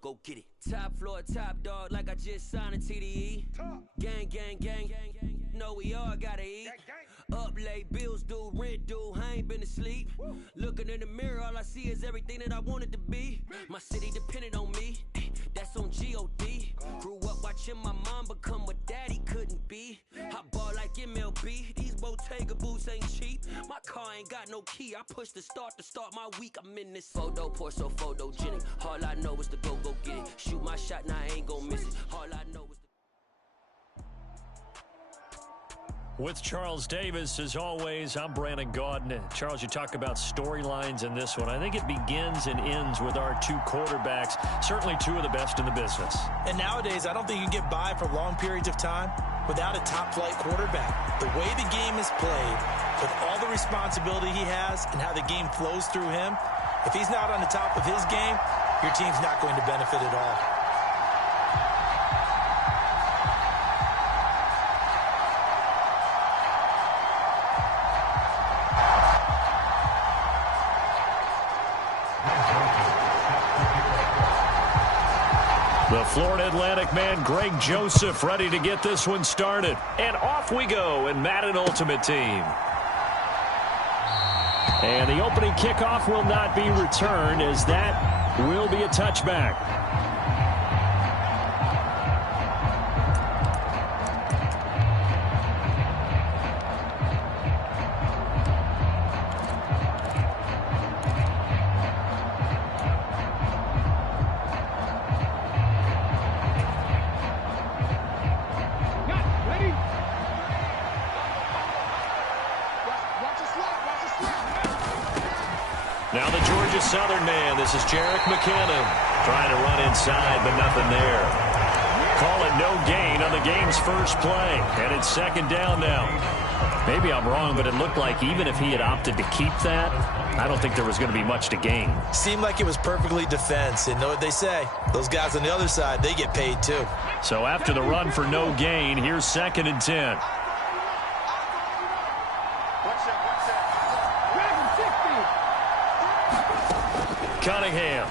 go get it. Top floor, top dog, like I just signed a TDE. Gang, gang, gang, gang, gang. Know we all gotta eat. Up late, bills due, rent due, I ain't been asleep. Looking in the mirror, all I see is everything that I wanted to be. My city depended on me, that's on G.O.D. Grew up watching my mom become what daddy couldn't be. I ball like MLB, these Bottega boots ain't cheap. My car ain't got no key, I push the start to start my week. I'm in this photo, pour so photogenic. All I know is to go get it. Shoot my shot, now I ain't gon' miss it. All I know is With Charles Davis, as always, I'm Brandon Gaudin. Charles, you talk about storylines in this one. I think it begins and ends with our two quarterbacks, certainly two of the best in the business. And nowadays, I don't think you can get by for long periods of time without a top-flight quarterback. The way the game is played, with all the responsibility he has and how the game flows through him, if he's not on the top of his game, your team's not going to benefit at all. The Florida Atlantic man, Greg Joseph, ready to get this one started. And off we go in Madden Ultimate Team. And the opening kickoff will not be returned, as that will be a touchback. Now the Georgia Southern man, this is Jerick McKinnon, trying to run inside, but nothing there. Call it no gain on the game's first play, and it's second down now. Maybe I'm wrong, but it looked like even if he had opted to keep that, I don't think there was going to be much to gain. Seemed like it was perfectly defense, and know what they say. Those guys on the other side, they get paid too. So after the run for no gain, here's 2nd and 10. Cunningham.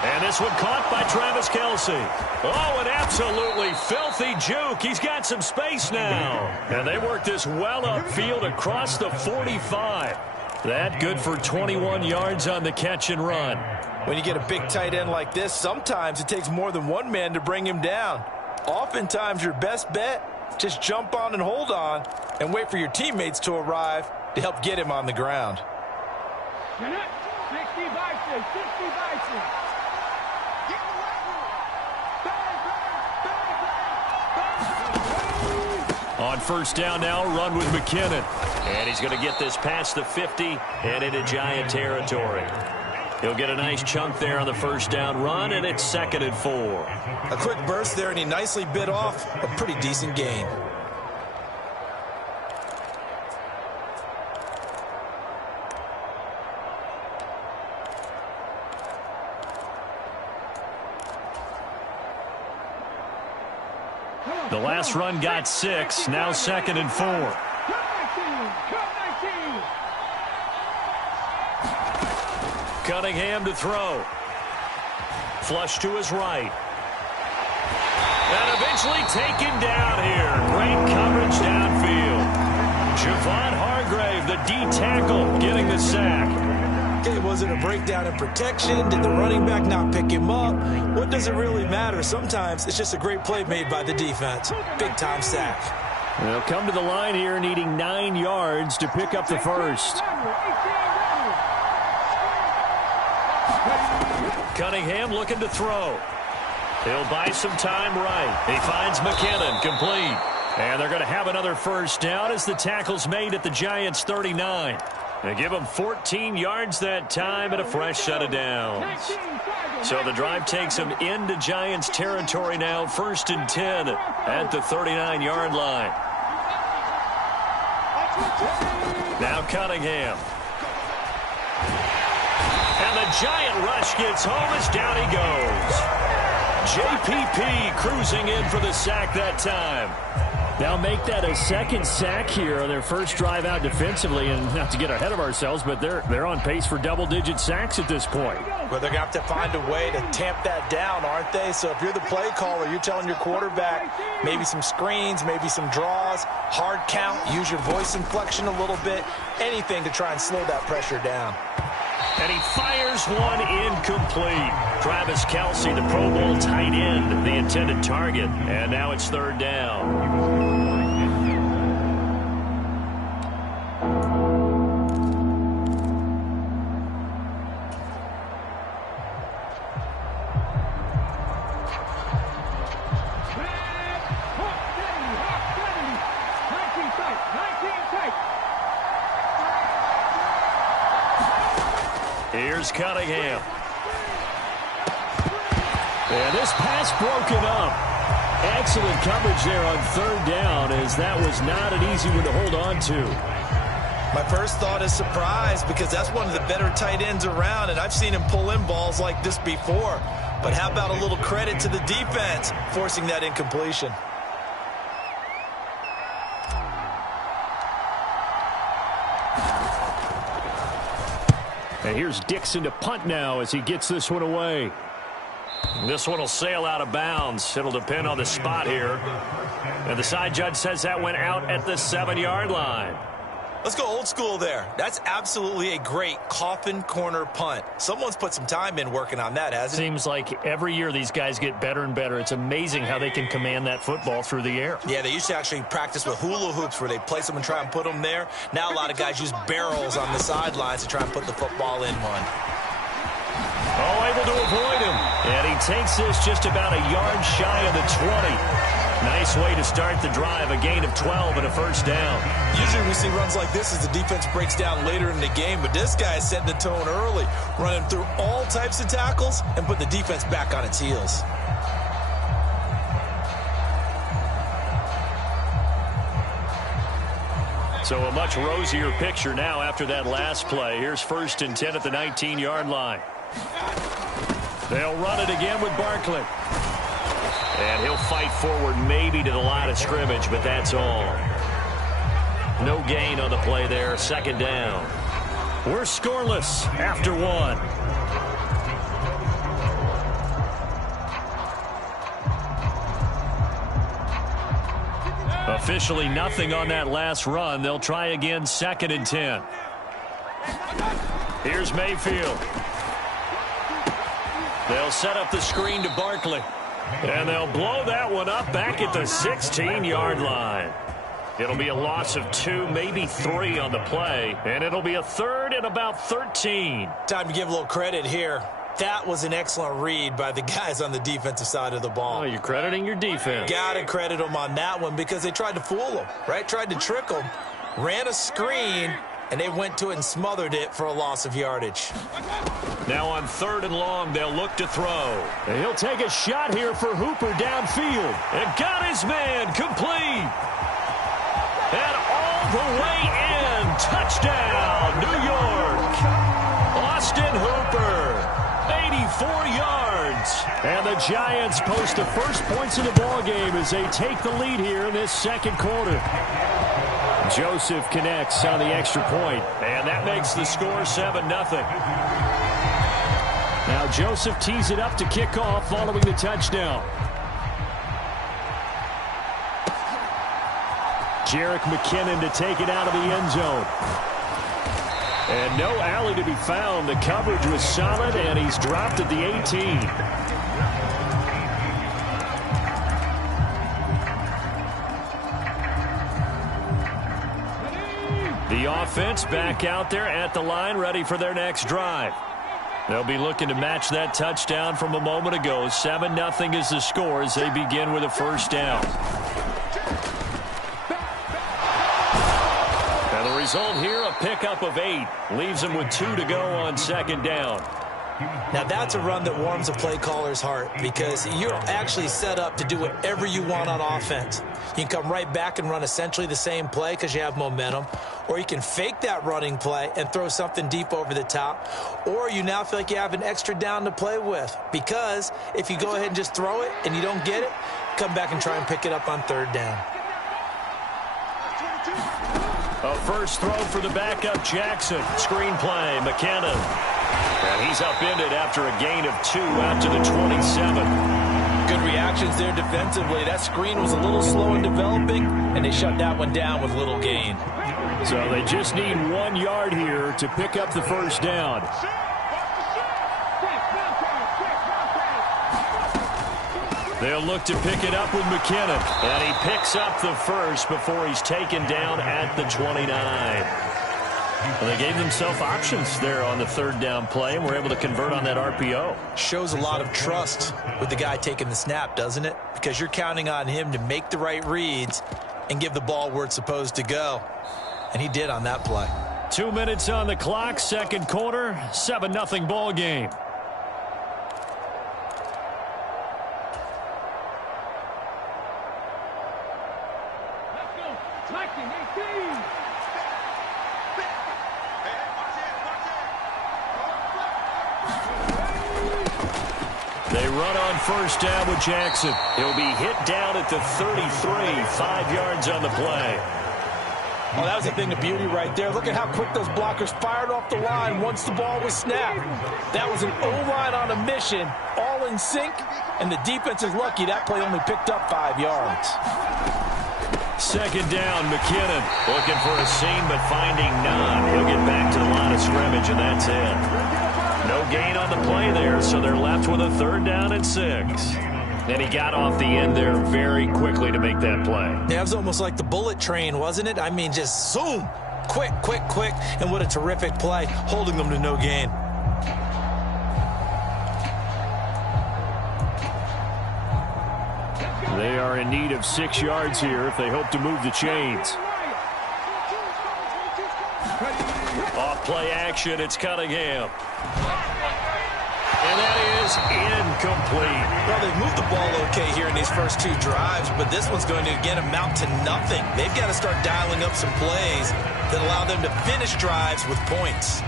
And this one caught by Travis Kelce. Oh, an absolutely filthy juke. He's got some space now. And they work this well upfield across the 45. That good for 21 yards on the catch and run. When you get a big tight end like this, sometimes it takes more than one man to bring him down. Oftentimes your best bet, just jump on and hold on and wait for your teammates to arrive to help get him on the ground. 60 vices, 60 vices. On first down now, run with McKinnon. And he's going to get this past the 50 and into Giant territory. He'll get a nice chunk there on the first down run, and it's 2nd and 4. A quick burst there, and he nicely bit off a pretty decent gain. The last run got 6, now 2nd and 4. Cunningham to throw. Flush to his right. And eventually taken down here. Great coverage downfield. Javon Hargrave, the D tackle, getting the sack. Okay, was it a breakdown in protection? Did the running back not pick him up? What does it really matter? Sometimes it's just a great play made by the defense. Big-time sack. They'll come to the line here needing 9 yards to pick up the first. Cunningham looking to throw. He'll buy some time right. He finds McKinnon, complete. And they're going to have another first down as the tackle's made at the Giants' 39. They give them 14 yards that time and a fresh set of downs. So the drive takes them into Giants territory now, 1st and 10 at the 39-yard line. Now Cunningham. And the Giant rush gets home as down he goes. JPP cruising in for the sack that time. They'll make that a second sack here on their first drive out defensively, and not to get ahead of ourselves, but they're on pace for double-digit sacks at this point. Well, they're going to have to find a way to tamp that down, aren't they? So if you're the play caller, you're telling your quarterback maybe some screens, maybe some draws, hard count, use your voice inflection a little bit, anything to try and slow that pressure down. And he fires one incomplete. Travis Kelce, the Pro Bowl tight end, the intended target. And now it's third down. Here's Cunningham. And this pass broken up. Excellent coverage there on third down, as that was not an easy one to hold on to. My first thought is surprise, because that's one of the better tight ends around, and I've seen him pull in balls like this before. But how about a little credit to the defense forcing that incompletion? And here's Dixon to punt now as he gets this one away. This one will sail out of bounds. It'll depend on the spot here. And the side judge says that went out at the 7-yard line. Let's go old school there. That's absolutely a great coffin corner punt. Someone's put some time in working on that, hasn't it? Seems like every year these guys get better and better. It's amazing how they can command that football through the air. Yeah, they used to actually practice with hula hoops where they place them and try and put them there. Now a lot of guys use barrels on the sidelines to try and put the football in one. Oh, able to avoid him. And he takes this just about a yard shy of the 20. Nice way to start the drive, a gain of 12 and a first down. Usually we see runs like this as the defense breaks down later in the game, but this guy is setting the tone early, running through all types of tackles and put the defense back on its heels. So a much rosier picture now after that last play. Here's 1st and 10 at the 19-yard line. They'll run it again with Barkley. And he'll fight forward maybe to the line of scrimmage, but that's all. No gain on the play there. 2nd down. We're scoreless after 1. Officially nothing on that last run. They'll try again, 2nd and 10. Here's Mayfield. They'll set up the screen to Barkley. And they'll blow that one up back at the 16-yard line. It'll be a loss of 2, maybe 3 on the play. And it'll be a 3rd and about 13. Time to give a little credit here. That was an excellent read by the guys on the defensive side of the ball. Oh, you're crediting your defense. Got to credit them on that one because they tried to fool them, right? Tried to trick them, ran a screen, and they went to it and smothered it for a loss of yardage. Now on 3rd and long, they'll look to throw. And he'll take a shot here for Hooper downfield. And got his man complete. And all the way in. Touchdown, New York. Austin Hooper, 84 yards. And the Giants post the first points in the ballgame as they take the lead here in this 2nd quarter. Joseph connects on the extra point, and that makes the score 7-0. Now Joseph tees it up to kick off following the touchdown. Jerick McKinnon to take it out of the end zone. And no alley to be found. The coverage was solid, and he's dropped at the 18. The offense back out there at the line, ready for their next drive. They'll be looking to match that touchdown from a moment ago. 7-0 is the score as they begin with a first down. And the result here, a pickup of 8. Leaves them with 2 to go on 2nd down. Now that's a run that warms a play caller's heart because you're actually set up to do whatever you want on offense. You can come right back and run essentially the same play because you have momentum, or you can fake that running play and throw something deep over the top, or you now feel like you have an extra down to play with, because if you go ahead and just throw it and you don't get it, come back and try and pick it up on third down. A first throw for the backup Jackson. Screen play, McKinnon. And he's upended after a gain of 2 out to the 27. Good reactions there defensively. That screen was a little slow in developing, and they shut that one down with little gain. So they just need 1 yard here to pick up the first down. They'll look to pick it up with McKinnon. And he picks up the first before he's taken down at the 29. Well, they gave themselves options there on the third down play, and were able to convert on that RPO. Shows a lot of trust with the guy taking the snap, doesn't it? Because you're counting on him to make the right reads and give the ball where it's supposed to go. And he did on that play. 2 minutes on the clock, second quarter, 7-0 ball game. They run on first down with Jackson. He'll be hit down at the 33, 5 yards on the play. Oh, that was a thing of beauty right there. Look at how quick those blockers fired off the line once the ball was snapped. That was an O-line on a mission, all in sync, and the defense is lucky that play only picked up 5 yards. Second down, McKinnon looking for a seam, but finding none. He'll get back to the line of scrimmage, and that's it. No gain on the play there, so they're left with a third down and 6. And he got off the end there very quickly to make that play. Yeah, it was almost like the bullet train, wasn't it? I mean, just zoom, quick, quick, quick, and what a terrific play, holding them to no gain. They are in need of 6 yards here if they hope to move the chains. Off play action, it's Cunningham. And that is incomplete. Well, they've moved the ball okay here in these first 2 drives, but this one's going to, again, amount to nothing. They've got to start dialing up some plays that allow them to finish drives with points.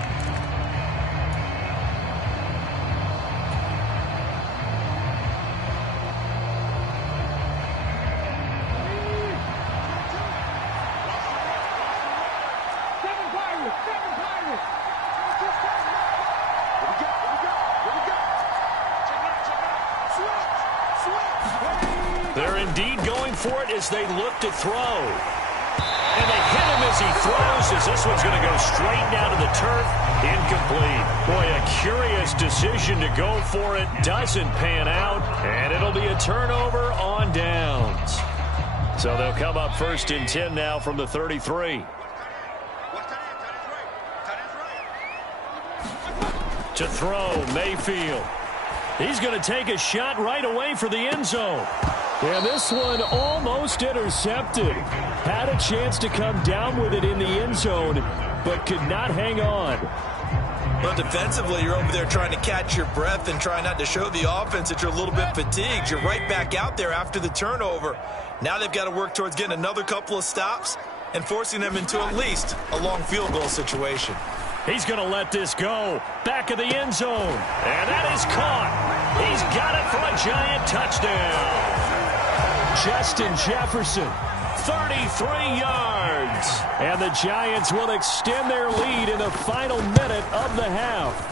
They're indeed going for it as they look to throw. And they hit him as he throws, as this one's going to go straight down to the turf. Incomplete. Boy, a curious decision to go for it. Doesn't pan out, and it'll be a turnover on downs. So they'll come up first and 10 now from the 33. To throw, Mayfield. He's going to take a shot right away for the end zone. And this one almost intercepted. Had a chance to come down with it in the end zone, but could not hang on. Well, defensively, you're over there trying to catch your breath and try not to show the offense that you're a little bit fatigued. You're right back out there after the turnover. Now they've got to work towards getting another couple of stops and forcing them into at least a long field goal situation. He's going to let this go. Back of the end zone. And that is caught. He's got it for a giant touchdown. Justin Jefferson, 33 yards. And the Giants will extend their lead in the final minute of the half.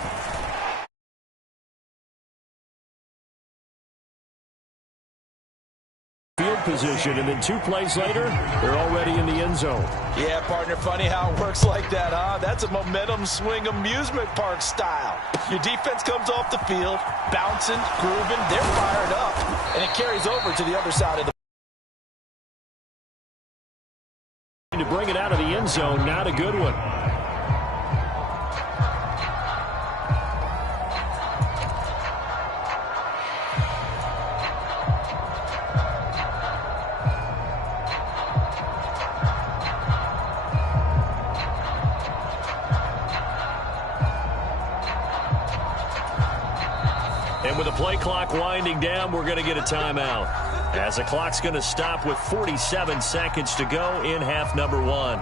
Field position, and then 2 plays later, they're already in the end zone. Yeah, partner, funny how it works like that, huh? That's a momentum swing amusement park style. Your defense comes off the field, bouncing, grooving, they're fired up, and it carries over to the other side of the to bring it out of the end zone, not a good one. And with the play clock winding down, we're going to get a timeout, as the clock's going to stop with 47 seconds to go in half number 1.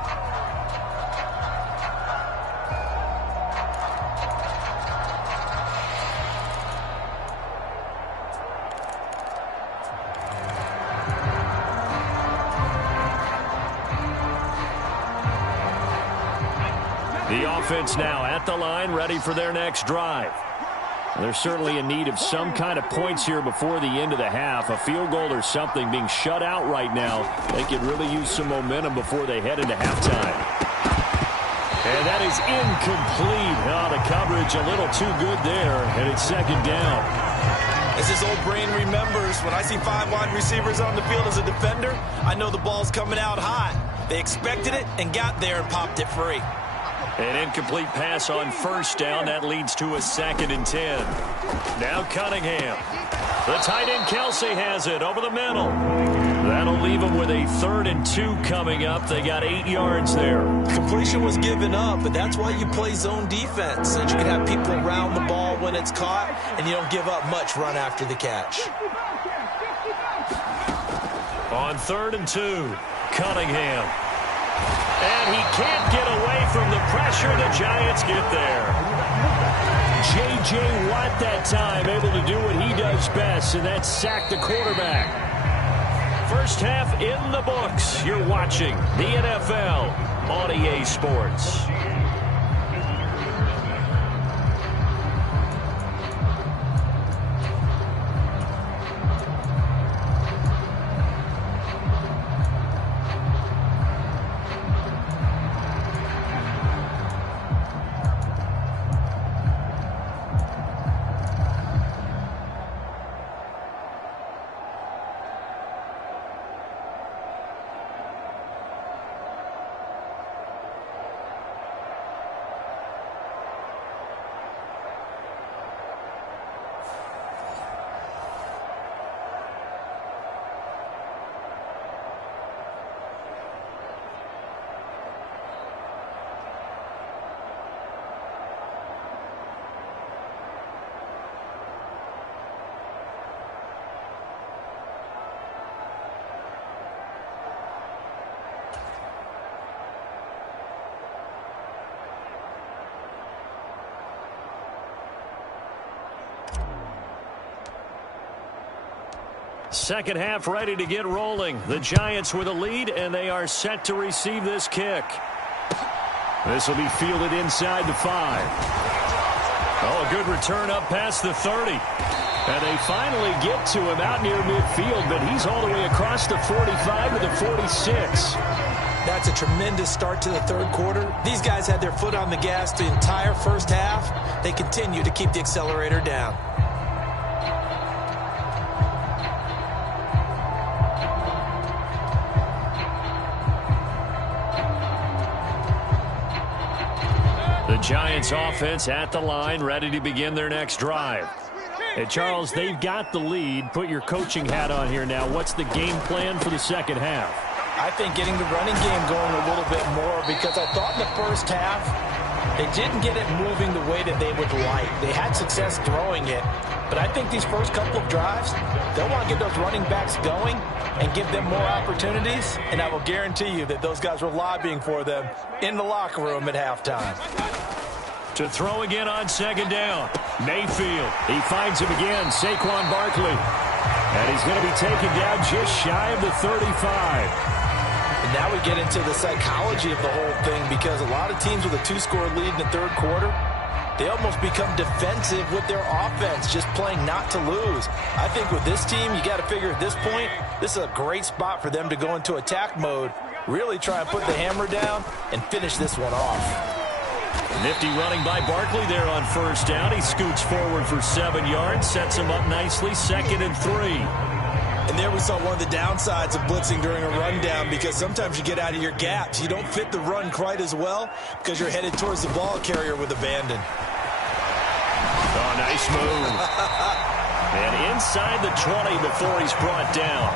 The offense now at the line, ready for their next drive. They're certainly in need of some kind of points here before the end of the half. A field goal or something, being shut out right now. They could really use some momentum before they head into halftime. And that is incomplete. Oh, the coverage a little too good there, and it's second down. As his old brain remembers, when I see 5 wide receivers on the field as a defender, I know the ball's coming out hot. They expected it and got there and popped it free. An incomplete pass on first down. That leads to a 2nd and 10. Now Cunningham. The tight end Kelsey has it over the middle. That'll leave them with a 3rd and 2 coming up. They got 8 yards there. Completion was given up, but that's why you play zone defense, so that you can have people around the ball when it's caught, and you don't give up much run after the catch. On 3rd and 2, Cunningham. And he can't get away from the pressure. The Giants get there. J.J. Watt that time able to do what he does best, and that's sack the quarterback. First half in the books. You're watching the NFL on EA Sports. Second half ready to get rolling. The Giants with a lead, and they are set to receive this kick. This will be fielded inside the 5. Oh, a good return up past the 30. And they finally get to him out near midfield, but he's all the way across the 45 to the 46. That's a tremendous start to the third quarter. These guys had their foot on the gas the entire first half. They continue to keep the accelerator down. The Giants offense at the line, ready to begin their next drive. Hey, Charles, they've got the lead. Put your coaching hat on here now. What's the game plan for the second half? I think getting the running game going a little bit more, because I thought in the first half they didn't get it moving the way that they would like. They had success throwing it, but I think these first couple of drives, they'll want to get those running backs going and give them more opportunities, and I will guarantee you that those guys were lobbying for them in the locker room at halftime. To throw again on second down. Mayfield. He finds him again. Saquon Barkley. And he's going to be taken down just shy of the 35. And now we get into the psychology of the whole thing, because a lot of teams with a 2-score lead in the third quarter, they almost become defensive with their offense, just playing not to lose. I think with this team, you got to figure at this point, this is a great spot for them to go into attack mode, really try and put the hammer down and finish this one off. Nifty running by Barkley there on first down. He scoots forward for 7 yards, sets him up nicely, 2nd and 3. And there we saw one of the downsides of blitzing during a rundown, because sometimes you get out of your gaps. You don't fit the run quite as well because you're headed towards the ball carrier with abandon. Oh, nice move. And inside the 20 before he's brought down.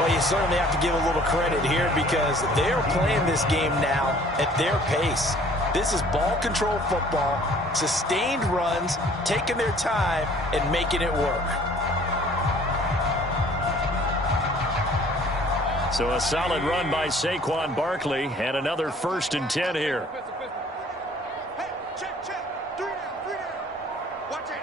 Well, you certainly have to give a little credit here, because they're playing this game now at their pace. This is ball control football, sustained runs, taking their time and making it work. So a solid run by Saquon Barkley, and another 1st and 10 here. Hey, check. 3 down. Watch 88.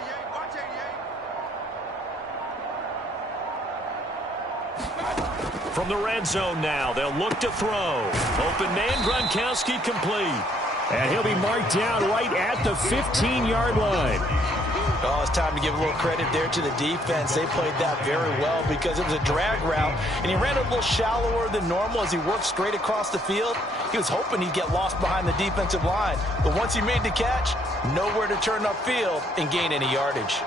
From the red zone now, they'll look to throw. Open man, Gronkowski complete. And he'll be marked down right at the 15-yard line. Oh, it's time to give a little credit there to the defense. They played that very well because it was a drag route, and he ran a little shallower than normal as he worked straight across the field. He was hoping he'd get lost behind the defensive line, but once he made the catch, nowhere to turn upfield and gain any yardage.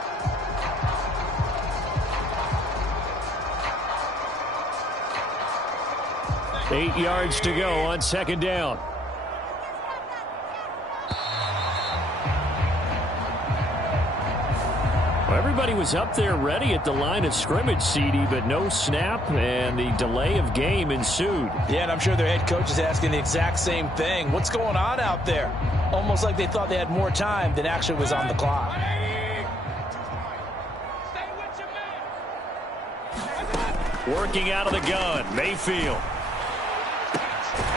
Eight yards to go on second down. Everybody was up there ready at the line of scrimmage, CD, but no snap, and the delay of game ensued. Yeah, and I'm sure their head coach is asking the exact same thing. What's going on out there? Almost like they thought they had more time than actually was on the clock. Working out of the gun, Mayfield.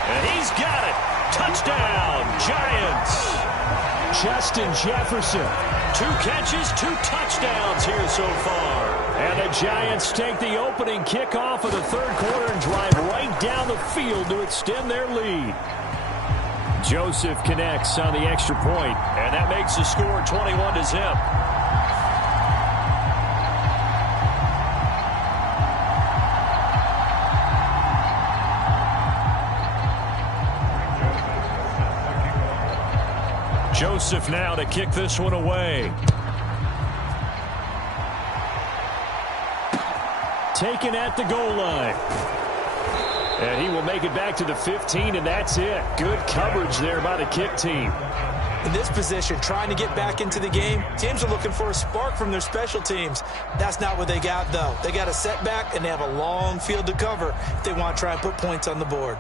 And he's got it. Touchdown, Giants. Justin Jefferson. 2 catches, 2 touchdowns here so far. And the Giants take the opening kickoff of the third quarter and drive right down the field to extend their lead. Joseph connects on the extra point, and that makes the score 21-0. Joseph now to kick this one away. Taken at the goal line. And he will make it back to the 15, and that's it. Good coverage there by the kick team. In this position, trying to get back into the game, teams are looking for a spark from their special teams. That's not what they got, though. They got a setback, and they have a long field to cover if they want to try and put points on the board.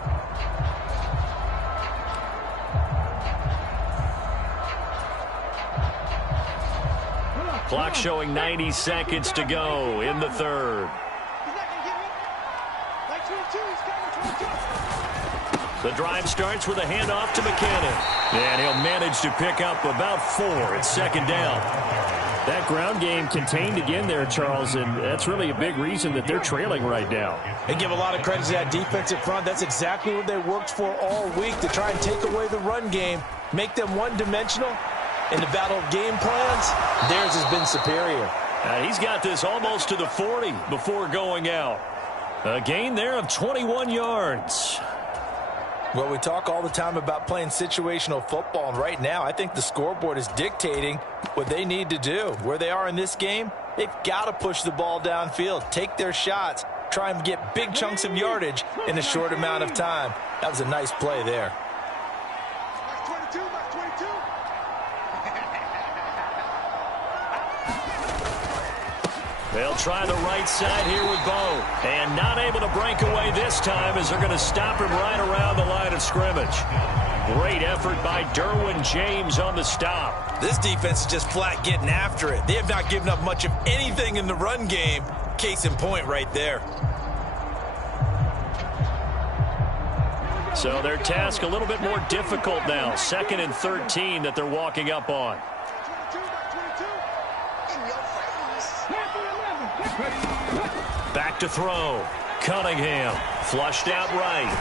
Clock showing 90 seconds to go in the third. The drive starts with a handoff to McKinnon. And he'll manage to pick up about 4 at second down. That ground game contained again there, Charles, and that's really a big reason that they're trailing right now. They give a lot of credit to that defensive front. That's exactly what they worked for all week, to try and take away the run game, make them one-dimensional. In the battle of game plans, theirs has been superior. He's got this almost to the 40 before going out. A gain there of 21 yards. Well, we talk all the time about playing situational football, and right now I think the scoreboard is dictating what they need to do. Where they are in this game, they've got to push the ball downfield, take their shots, try and get big chunks of yardage in a short amount of time. That was a nice play there. They'll try the right side here with Bo. And not able to break away this time as they're going to stop him right around the line of scrimmage. Great effort by Derwin James on the stop. This defense is just flat getting after it. They have not given up much of anything in the run game. Case in point right there. So their task a little bit more difficult now. 2nd and 13 that they're walking up on. Back to throw. Cunningham flushed out right.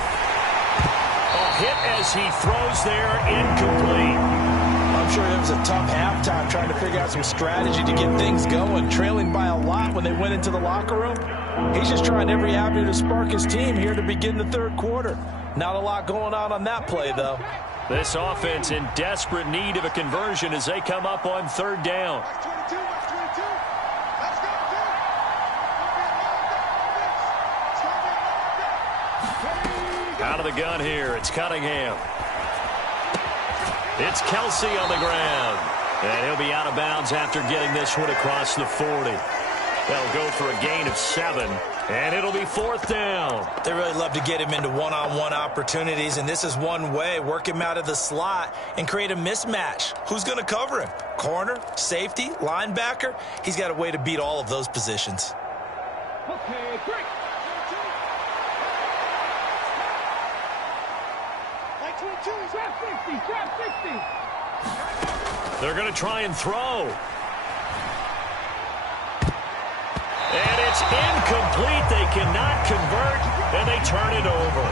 A hit as he throws there, incomplete. I'm sure it was a tough halftime trying to figure out some strategy to get things going. Trailing by a lot when they went into the locker room. He's just trying every avenue to spark his team here to begin the third quarter. Not a lot going on that play, though. This offense in desperate need of a conversion as they come up on third down. Out of the gun here, it's Cunningham. It's Kelsey on the ground. And he'll be out of bounds after getting this one across the 40. They'll go for a gain of 7, and it'll be 4th down. They really love to get him into one-on-one opportunities, and this is one way. Work him out of the slot and create a mismatch. Who's going to cover him? Corner, safety, linebacker? He's got a way to beat all of those positions. Okay, great. Trap 60, trap 60. They're going to try and throw. And it's incomplete. They cannot convert, and they turn it over.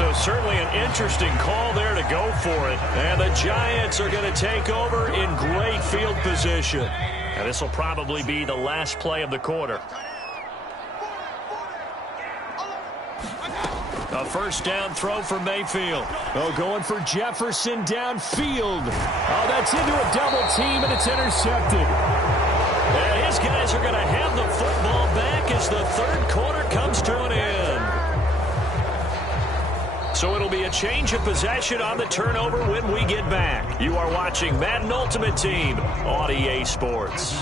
So certainly an interesting call there to go for it. And the Giants are going to take over in great field position. And this will probably be the last play of the quarter. A first down throw for Mayfield. Oh, going for Jefferson downfield. Oh, that's into a double team, and it's intercepted. And his guys are going to have the football back as the third quarter comes to an end. So it'll be a change of possession on the turnover when we get back. You are watching Madden Ultimate Team on EA Sports.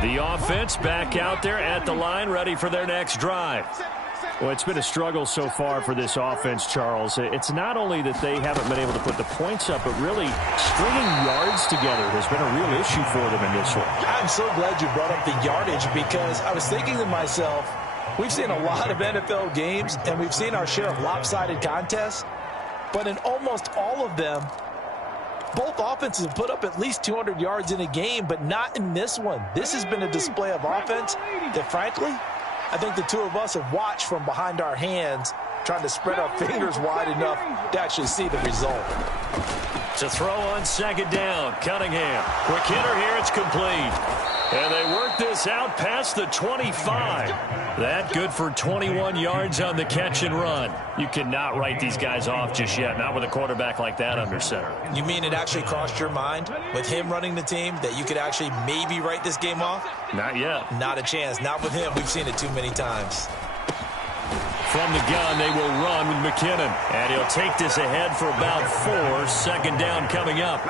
The offense back out there at the line, ready for their next drive. Well, it's been a struggle so far for this offense, Charles. It's not only that they haven't been able to put the points up, but really stringing yards together has been a real issue for them in this one. I'm so glad you brought up the yardage because I was thinking to myself, we've seen a lot of NFL games and we've seen our share of lopsided contests, but in almost all of them, both offenses have put up at least 200 yards in a game, but not in this one. This has been a display of offense that, frankly, I think the two of us have watched from behind our hands, trying to spread our fingers wide enough to actually see the result. To throw on second down, Cunningham. Quick hitter here, it's complete. And they work this out past the 25. That good for 21 yards on the catch and run. You cannot write these guys off just yet, not with a quarterback like that under center. You mean it actually crossed your mind with him running the team that you could actually maybe write this game off? Not yet. Not a chance. Not with him. We've seen it too many times. From the gun, they will run with McKinnon. And he'll take this ahead for about 4. Second down coming up.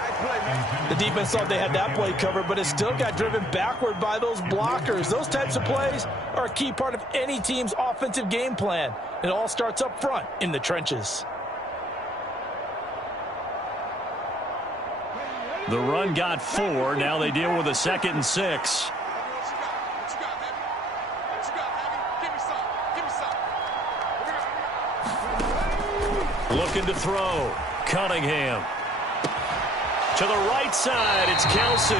The defense thought they had that play covered, but it still got driven backward by those blockers. Those types of plays are a key part of any team's offensive game plan. It all starts up front in the trenches. The run got 4. Now they deal with a 2nd and 6. Looking to throw. Cunningham. To the right side, it's Kelsey.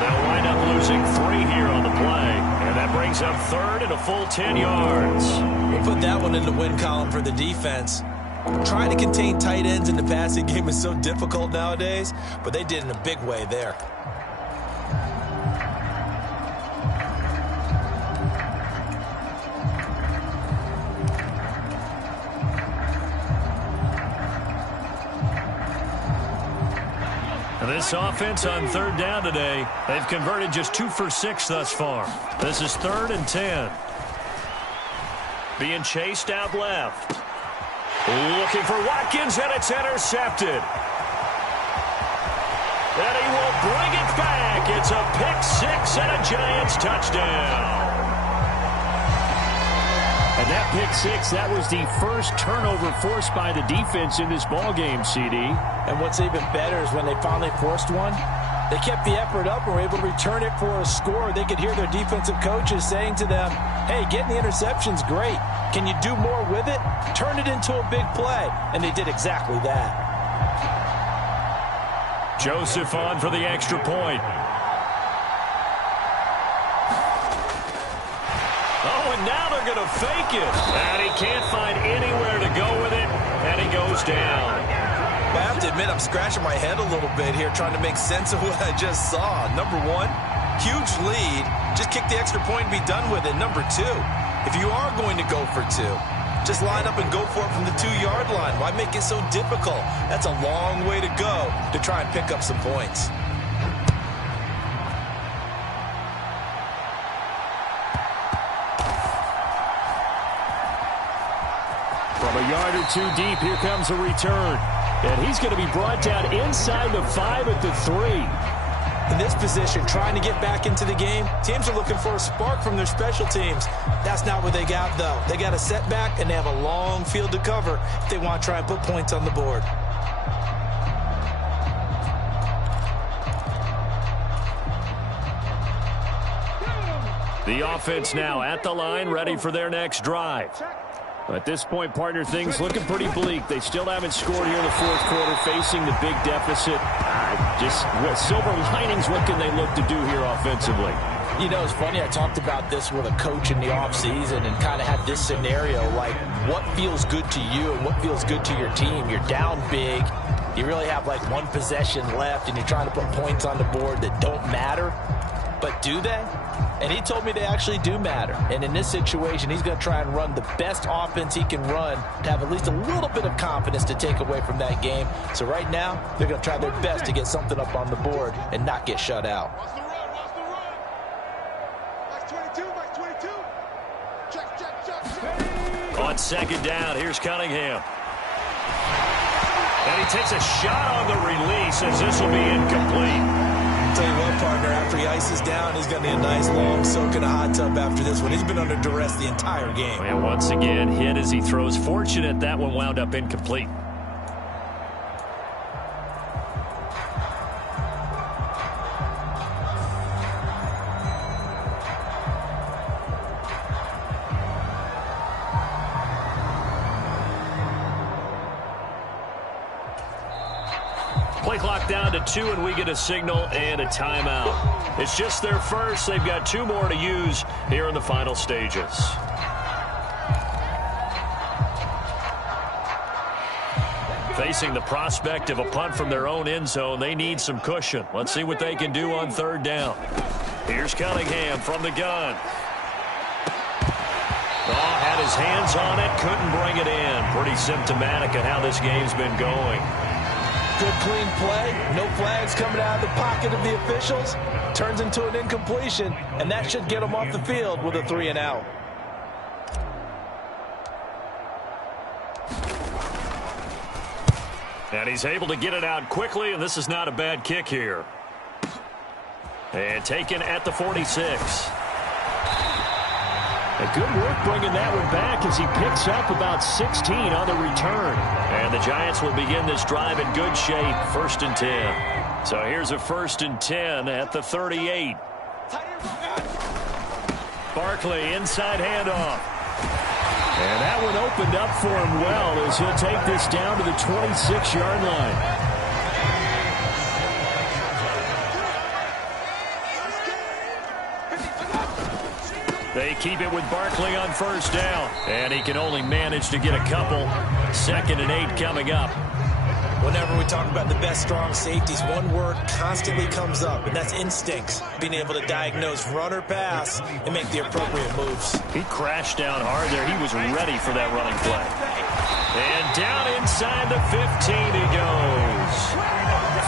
They'll wind up losing 3 here on the play. And that brings up 3rd and a full 10 yards. We'll put that one in the win column for the defense. Trying to contain tight ends in the passing game is so difficult nowadays, but they did in a big way there. This offense on 3rd down today, they've converted just 2 for 6 thus far. This is 3rd and 10. Being chased out left. Looking for Watkins, and it's intercepted. And he will bring it back. It's a pick-6 and a Giants touchdown. And that pick-6, that was the first turnover forced by the defense in this ballgame, CD. And what's even better is when they finally forced one, they kept the effort up and were able to return it for a score. They could hear their defensive coaches saying to them, hey, getting the interception's great. Can you do more with it? Turn it into a big play. And they did exactly that. Joseph on for the extra point. Oh, and now they're going to fake it. And he can't find anywhere to go with it, and he goes down. I have to admit, I'm scratching my head a little bit here trying to make sense of what I just saw. Number 1, huge lead. Just kick the extra point and be done with it. Number 2, if you are going to go for 2, just line up and go for it from the 2-yard line. Why make it so difficult? That's a long way to go to try and pick up some points. From a yard or 2 deep, here comes a return. And he's going to be brought down inside the 5 at the 3. In this position, trying to get back into the game, teams are looking for a spark from their special teams. That's not what they got, though. They got a setback, and they have a long field to cover if they want to try and put points on the board. The offense now at the line, ready for their next drive. At this point, partner, things looking pretty bleak. They still haven't scored here in the fourth quarter, facing the big deficit. Just what silver linings, what can they look to do here offensively? You know, it's funny, I talked about this with a coach in the offseason and kind of had this scenario, like what feels good to you and what feels good to your team. You're down big. You really have like one possession left, and you're trying to put points on the board that don't matter. But do they? And he told me they actually do matter. And in this situation, he's going to try and run the best offense he can run to have at least a little bit of confidence to take away from that game. So right now, they're going to try their best to get something up on the board and not get shut out. Watch the run, watch the run. Max 22, Max 22. Check, check, check, check. On second down, here's Cunningham. And he takes a shot on the release as this will be incomplete. I'll tell you what, partner, after he ices down, he's going to need a nice long soak in a hot tub after this one. He's been under duress the entire game. And once again, hit as he throws. Fortunate that one wound up incomplete. Play clock down to 2, and we get a signal and a timeout. It's just their first. They've got 2 more to use here in the final stages. Facing the prospect of a punt from their own end zone, they need some cushion. Let's see what they can do on third down. Here's Cunningham from the gun. Oh, had his hands on it, couldn't bring it in. Pretty symptomatic of how this game's been going. Good clean play, no flags coming out of the pocket of the officials. Turns into an incompletion, and that should get him off the field with a 3-and-out. And he's able to get it out quickly, and this is not a bad kick here. And taken at the 46. And good work bringing that one back as he picks up about 16 on the return. And the Giants will begin this drive in good shape, 1st and 10. So here's a 1st and 10 at the 38. Barkley, inside handoff. And that one opened up for him well as he'll take this down to the 26-yard line. They keep it with Barkley on 1st down. And he can only manage to get a couple. 2nd and 8 coming up. Whenever we talk about the best strong safeties, one word constantly comes up, and that's instincts. Being able to diagnose run or pass and make the appropriate moves. He crashed down hard there. He was ready for that running play. And down inside the 15 he goes.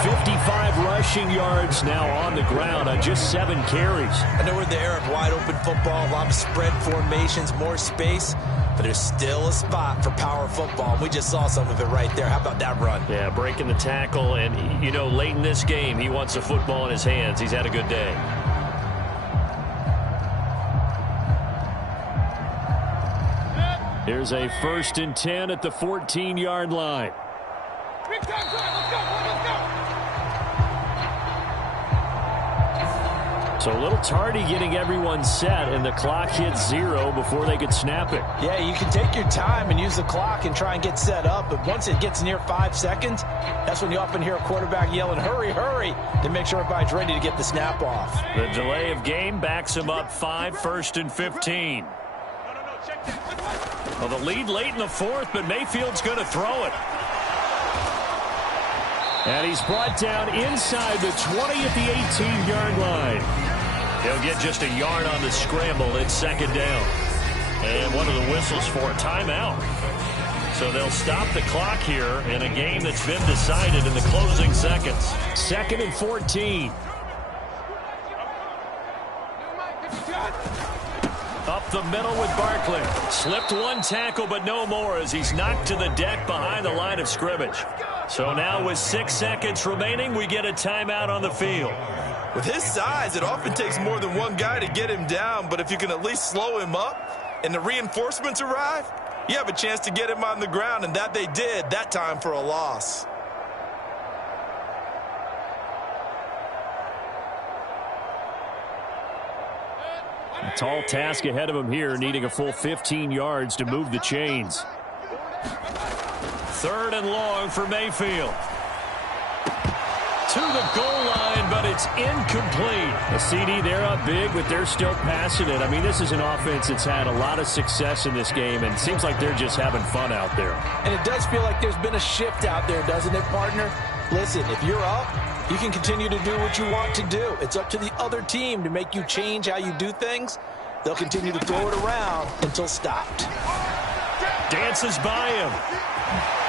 55 rushing yards now on the ground on just 7 carries. I know we're in the era of wide-open football, a lot of spread formations, more space, but there's still a spot for power football. We just saw some of it right there. How about that run? Yeah, breaking the tackle, and, you know, late in this game, he wants the football in his hands. He's had a good day. Here's a 1st and 10 at the 14-yard line. Big time drive. Let's go. Let's go. So a little tardy getting everyone set, and the clock hits 0 before they could snap it. Yeah, you can take your time and use the clock and try and get set up, but once it gets near 5 seconds, that's when you often hear a quarterback yelling, hurry, hurry, to make sure everybody's ready to get the snap off. The delay of game backs him up 5, 1st and 15. Well, the lead late in the 4th, but Mayfield's going to throw it. And he's brought down inside the 20 at the 18-yard line. He'll get just a yard on the scramble. It's 2nd down. And one of the whistles for a timeout. So they'll stop the clock here in a game that's been decided in the closing seconds. 2nd and 14. Up the middle with Barkley. Slipped one tackle, but no more as he's knocked to the deck behind the line of scrimmage. So now with 6 seconds remaining, we get a timeout on the field. With his size, it often takes more than one guy to get him down, but if you can at least slow him up and the reinforcements arrive, you have a chance to get him on the ground, and that they did, that time for a loss. Tall task ahead of him here, needing a full 15 yards to move the chains. 3rd and long for Mayfield. To the goal line, but it's incomplete. A CD, they're up big, but they're still passing it. I mean, this is an offense that's had a lot of success in this game, and it seems like they're just having fun out there. And it does feel like there's been a shift out there, doesn't it, partner? Listen, if you're up, you can continue to do what you want to do. It's up to the other team to make you change how you do things. They'll continue to throw it around until stopped. Dances by him.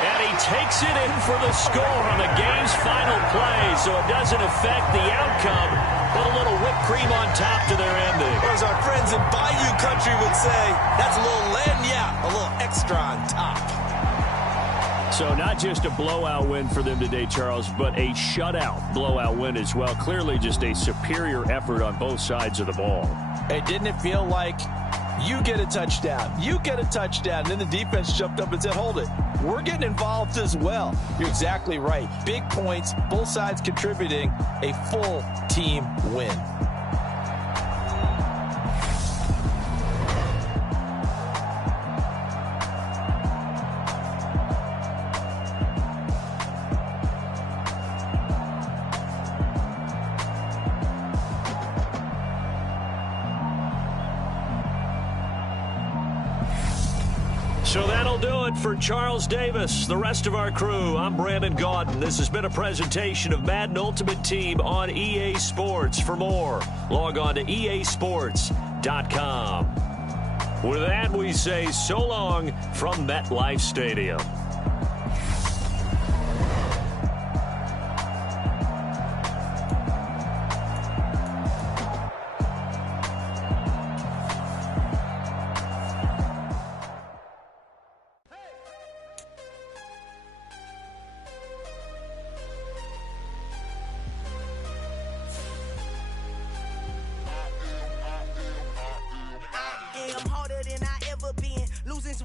And he takes it in for the score on the game's final play, so it doesn't affect the outcome, but a little whipped cream on top to their ending. Or as our friends in Bayou Country would say, that's a little lagniappe, a little extra on top. So not just a blowout win for them today, Charles, but a shutout blowout win as well. Clearly just a superior effort on both sides of the ball. Hey, didn't it feel like you get a touchdown, you get a touchdown, and then the defense jumped up and said, hold it, we're getting involved as well. You're exactly right. Big points, both sides contributing, a full team win. So that'll do it for Charles Davis, the rest of our crew. I'm Brandon Gaudin. This has been a presentation of Madden Ultimate Team on EA Sports. For more, log on to easports.com. With that, we say so long from MetLife Stadium.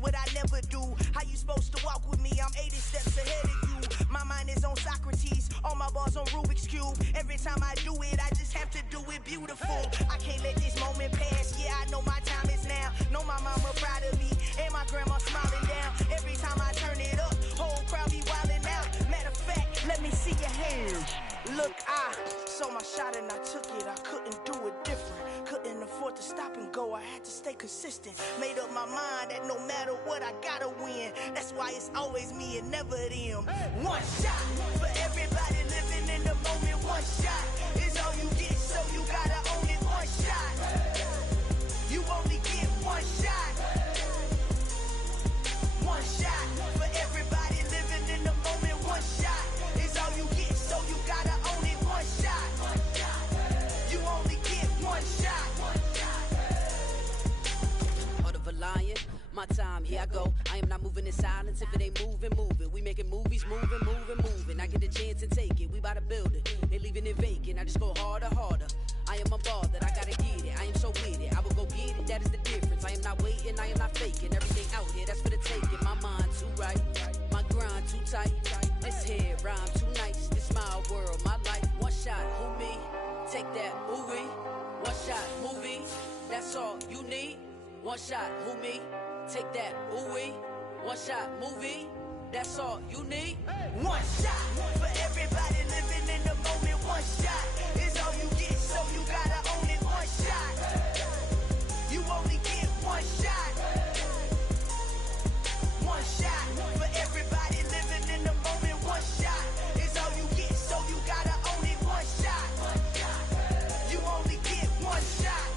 What I never do. How you supposed to walk with me? I'm 80 steps ahead of you. My mind is on Socrates, all my bars on Rubik's Cube. Every time I do it, I just have to do it beautiful. I can't let this moment pass. Yeah, I know my time is now. Know my mama proud of me, and my grandma smiling down. Every time I turn it up, whole crowd be wilding out. Matter of fact, let me see your hands. Look, I saw my shot and I took it. I couldn't do it different. Couldn't afford to stop and go. I had to stay consistent. Made up my mind that no matter what, I gotta win. That's why it's always me and never them. One shot for everybody living in the moment. One shot is all you get, so you gotta own it. One shot. You only get one shot. One shot for everybody living in the moment. One shot is all you get, so you gotta own it. One shot. You only get one shot. Lion, my time, here I go. I am not moving in silence. If it ain't moving, move it. We making movies, moving. I get a chance and take it. We bout to build it. They leaving it vacant. I just go harder. I am a ball that I gotta get it. I am so with it. I will go get it. That is the difference. I am not waiting. I am not faking. Everything out here, that's for the taking. My mind too right. My grind too tight. This head rhyme too nice. This my world, my life. One shot, who me? Take that, movie. One shot, movie. That's all you need. One shot, who me? Take that, ooh-wee. One shot, movie. That's all you need. One shot for everybody living in the moment. One shot is all you get, so you gotta own it. One shot. You only get one shot. One shot for everybody living in the moment. One shot is all you get, so you gotta own it. One shot. You only get one shot.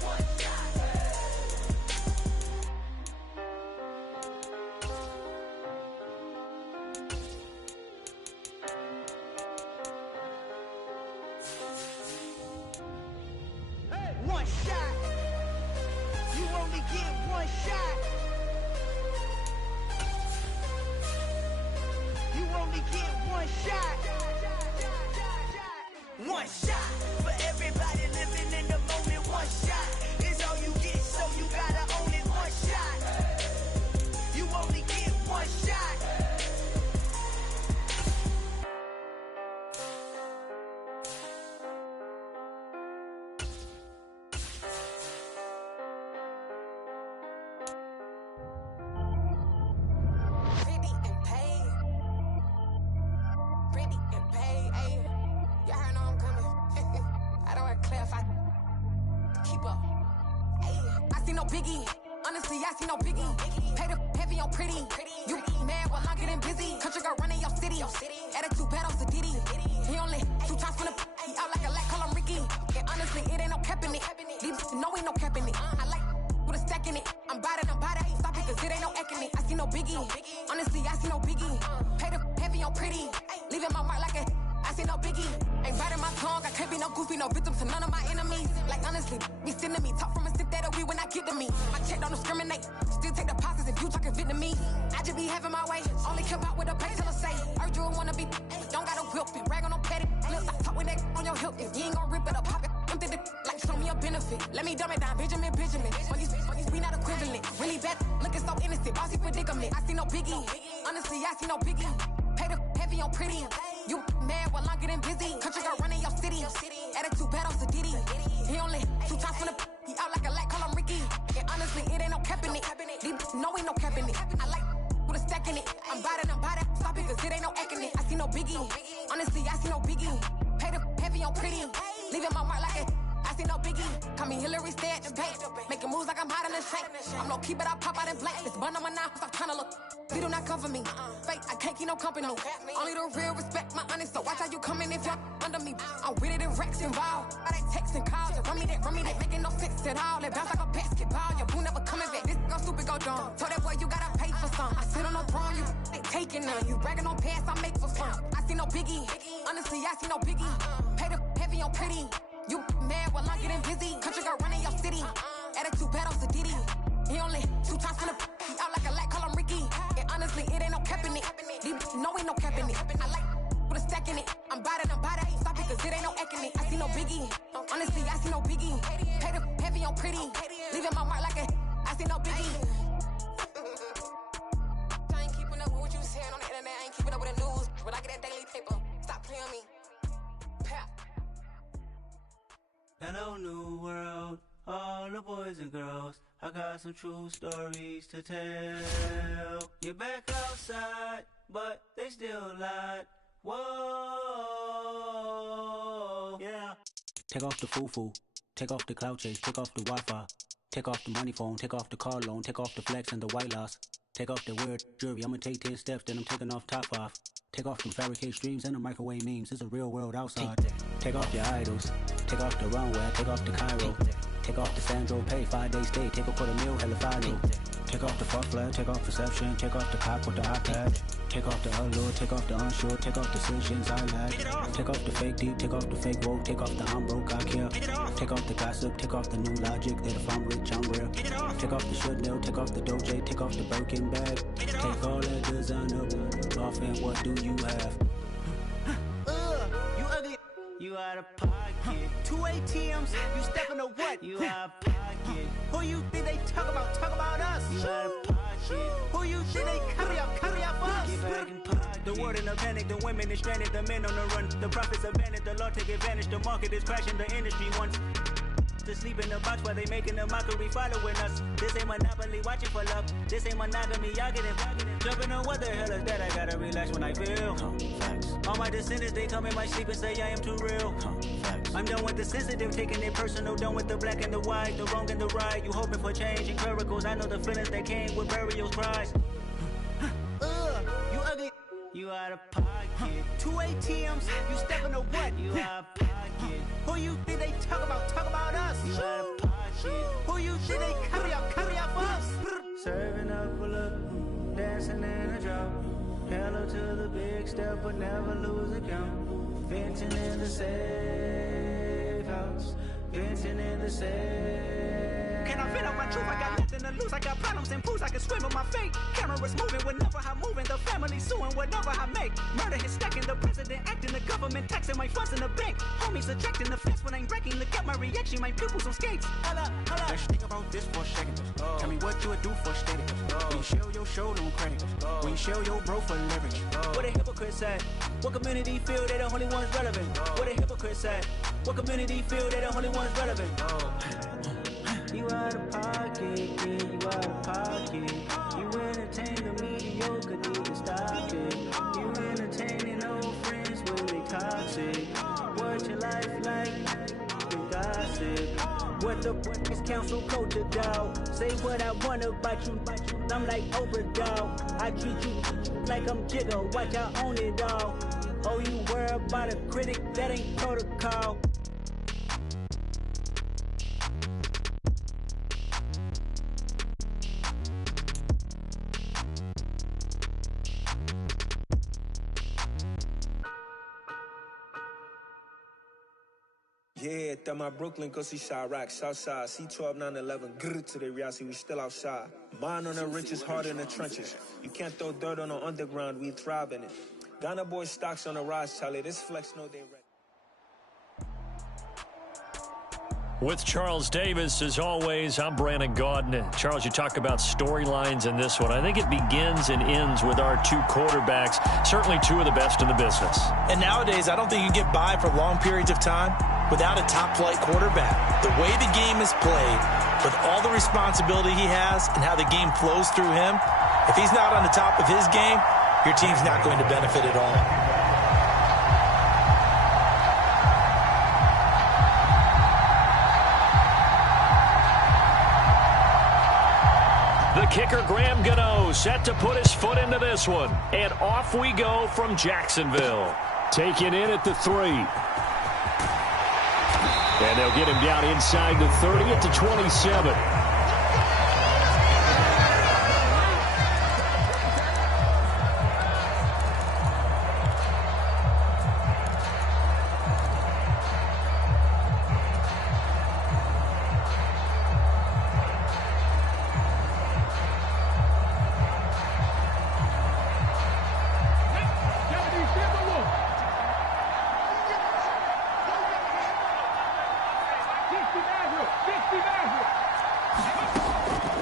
One shot. You only get one shot. You only get one shot. One shot for everybody living in the moment. One shot is all you get, so you gotta own it. One shot. You only get one shot. see no biggie. Honestly, I see no biggie. Pay the heavy on pretty. You mad while I'm getting busy. Country girl running your city. Attitude bad on the Diddy. He only 2 times from the he out like a lack, call him Ricky. And honestly, it ain't no cap in it. These no ain't no cap in it. I like with a stack in it. I'm bad. Stop it, cause it ain't no eck in it. I see no biggie. Honestly, I see no biggie. Pay the heavy on pretty. Leaving my mark like a I see no biggie. Ain't biting my tongue. I can't be no goofy, no victim to none of my enemies. Like honestly, be sending me talk from a sip that'll be when I get to me. My check don't discriminate. Still take deposits if you talking Vietnamese. I just be having my way. Only come out with a pay till I say. Urge you wanna be. Don't got a whip and rag on no petty. Look, I talk with that on your hip. If you ain't gon' rip it up, pop it. Empty the like show me a benefit. Let me dumb it down, Benjamin. On these we not equivalent. Really bad, looking so innocent. Bossy predicament. I see no biggie. Honestly, I see no biggie. Pay the heavy on pretty. You mad while I'm getting busy. Country girl running your city. Attitude bad on the Diddy. He only 2 times from the he out like a lack, call him Ricky. And honestly, it ain't no cap in it. These no ain't no cap in it. I like with a stack in it. I'm bad. Stop it, cause it ain't no eck in it. I see no biggie. Honestly, I see no biggie. Pay the heavy on pretty. Leaving my mark like a I see no biggie. Call me Hillary, stay at the bank. Making moves like I'm hiding in the shank. I'm low key, but I pop out in blank. This bun on my knife, stop trying to look. They do not cover me. Fake, I can't keep no company. Only the real respect my honest. So watch how you coming if you're under me. I'm with it and Rex involved. I they text and calls. Run me that making no sense at all. They bounce like a basketball. Your boo never coming back. This go stupid, go dumb. Told that boy you gotta pay for some. I sit on no throne, you they taking none. You bragging on pants, I make for fun. I see no biggie. Honestly, I see no biggie. Pay the heavy on pretty. You mad while I'm getting busy. Country girl running your city. Attitude bad on the Diddy. He only 2 times from the he out like a lack, call him Ricky. And honestly, it ain't no cap in it. These no ain't no cap in it. I like with a stack in it. I'm bad. Stop it, cause it ain't no eck in it. I see no biggie. Honestly, I see no biggie. Pay the heavy on pretty. Leaving my mark like a I see no biggie. I ain't keeping up with what you saying on the internet. I ain't keeping up with the news. But I get that daily paper. Stop playing me. Hello, new world, all the boys and girls. I got some true stories to tell. You're back outside, but they still lied. Whoa, yeah. Take off the foo-foo, take off the cloud chase, take off the Wi-Fi, take off the money phone, take off the car loan, take off the flex and the white loss. Take off the weird jewelry, I'ma take 10 steps, then I'm taking off top 5. Take off them fabricate streams and the microwave memes. It's a real world outside. Take off your idols. Take off the runway. Take off the Cairo. Take off the Sandro Pay. 5 days stay. Take off for the meal. Hella follow. Take off the fuck flag. Take off perception. Take off the cop with the iPad. Take off the allure. Take off the unsure. Take off decisions I lack. Take off the fake deep. Take off the fake woke. Take off the I'm broke. I care. Take off the gossip. Take off the new logic that if I'm rich I'm real. Take off the should know. Take off the Doja. Take off the Birkin bag. Take all that designer off and what do you have? You ugly. You out of pocket. 2 ATMs. You stepping to what? You out of pocket. Who you think they talk about? Talk about us. You out of pocket. Who you think they carry out for us? Get back in pocket. The world in a panic. The women is stranded. The men on the run. The profits abandoned. The law take advantage. The market is crashing. The industry wants to sleep in the box while they making a mockery following us. This ain't monopoly, watching for love. This ain't monogamy, y'all get it. Jumping on what the hell is that? I gotta relax when I feel. All my descendants, they come in my sleep and say I am too real. I'm done with the sensitive, taking it personal. Done with the black and the white, the wrong and the right. You hoping for change and miracles. I know the feelings that came with burial cries. You ugly. You out of pocket. 2 ATMs. You stepping to what? You out of pocket. Who you think they talk about? Talk about us. You out of pocket. Who you think they carry out for us? Serving up a look, dancing in a drop. Hello to the big step, but never lose a count. Venting in the safe house. Venting in the safe. Can I vent out my truth? I got nothing to lose. I got problems and pools. I can swim with my fate. Cameras moving whenever I'm moving. The family suing whatever I make. Murder is stacking. The president acting. The government taxing my funds in the bank. Homies ejecting the fence when I'm breaking. Look at my reaction. My pupils on skates. Hold up. Let's think about this for a second. Tell me what you would do for steady. When you show your show, no credit. When you show your bro for leverage. What a hypocrite said. What community feel they the only ones relevant? What a hypocrite said. What community feel they the only ones relevant? You out of pocket, yeah, you out of pocket. You entertain the mediocre, need to stop it. You entertaining old friends when they toxic. What your life like? The gossip. What what the is council culture, dog. Say what I want about you, I'm like overdog. I treat you like I'm Jigga, watch I own it all. Oh, you worry about a critic, that ain't protocol. Yeah, that my Brooklyn, go see Chirac, Southside, C12, 911, grrr to the reality, we still outside. Mine on the riches, hard in the trenches. You can't throw dirt on the underground, we thrive in it. Ghana boys stocks on the rise, Charlie, this flex no they ready. With Charles Davis, as always, I'm Brandon Gaudin. Charles, you talk about storylines in this one. I think it begins and ends with our two quarterbacks, certainly two of the best in the business. And nowadays, I don't think you can get by for long periods of time without a top-flight quarterback. The way the game is played, with all the responsibility he has and how the game flows through him, if he's not on the top of his game, your team's not going to benefit at all. The kicker, Graham Gano, set to put his foot into this one. And off we go from Jacksonville. Taken in at the 3. And they'll get him down inside the 30 at the 27.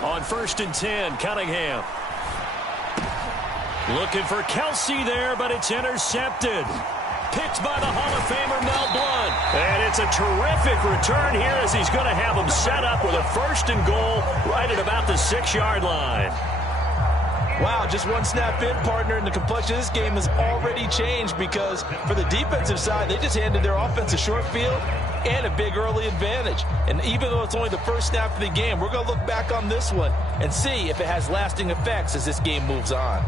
On 1st and 10, Cunningham. Looking for Kelsey there, but it's intercepted. Picked by the Hall of Famer Mel Blount. And it's a terrific return here as he's going to have him set up with a 1st and goal right at about the 6-yard line. Wow, just one snap in, partner, and the complexion of this game has already changed because for the defensive side, they just handed their offense a short field and a big early advantage. And even though it's only the first snap of the game, we're going to look back on this one and see if it has lasting effects as this game moves on.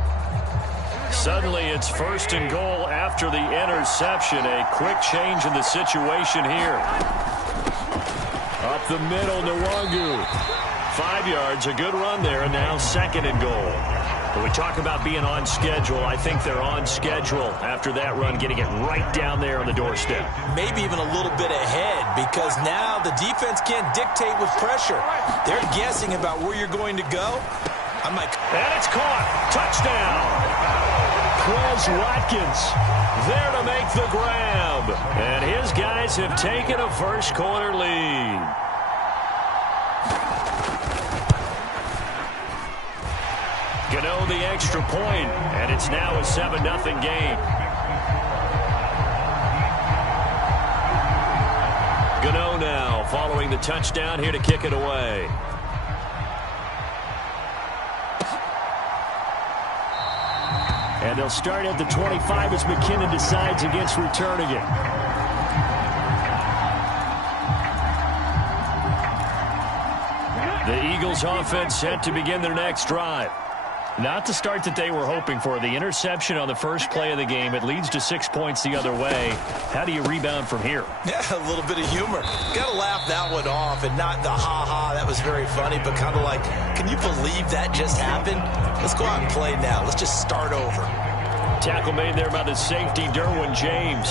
Suddenly it's 1st and goal after the interception. A quick change in the situation here. Up the middle, Nwangu. 5 yards, a good run there, and now 2nd and goal. When we talk about being on schedule, I think they're on schedule after that run, getting it right down there on the doorstep. Maybe even a little bit ahead because now the defense can't dictate with pressure. They're guessing about where you're going to go. And it's caught. Touchdown. Quez Watkins there to make the grab. And his guys have taken a first quarter lead. Gano the extra point, and it's now a 7-0 game. Gano now following the touchdown here to kick it away. And they'll start at the 25 as McKinnon decides against returning it. The Eagles offense set to begin their next drive. Not the start that they were hoping for. The interception on the first play of the game. It leads to 6 points the other way. How do you rebound from here? Yeah, a little bit of humor. Got to laugh that one off and not the ha-ha, that was very funny, but kind of like, can you believe that just happened? Let's go out and play now. Let's just start over. Tackle made there by the safety, Derwin James.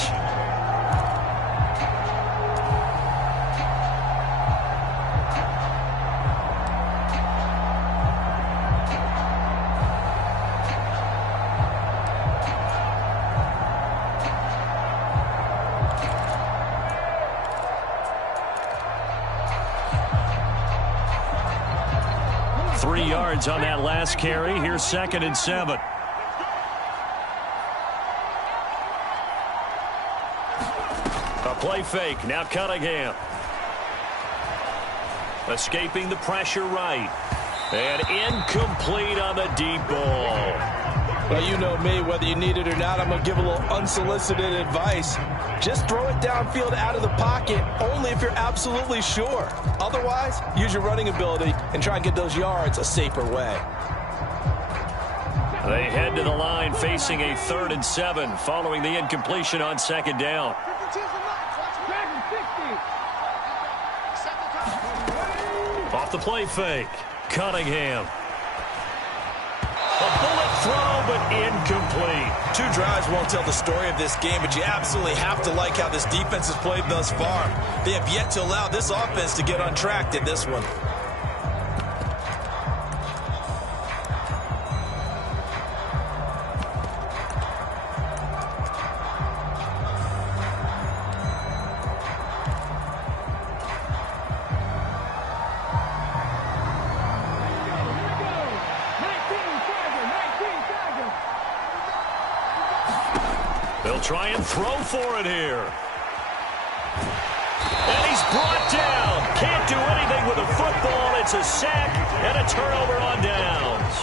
On that last carry. Here's 2nd and 7. A play fake. Now Cunningham. Escaping the pressure right. And incomplete on the deep ball. Well, you know me, whether you need it or not, I'm going to give a little unsolicited advice. Just throw it downfield out of the pocket, only if you're absolutely sure. Otherwise, use your running ability and try and get those yards a safer way. They head to the line facing a 3rd and 7 following the incompletion on 2nd down. Off the play fake, Cunningham. A bullet throw, but incomplete. 2 drives won't tell the story of this game, but you absolutely have to like how this defense has played thus far. They have yet to allow this offense to get untracked in this one. They'll try and throw for it here. And he's brought down. Can't do anything with a football. It's a sack and a turnover on downs.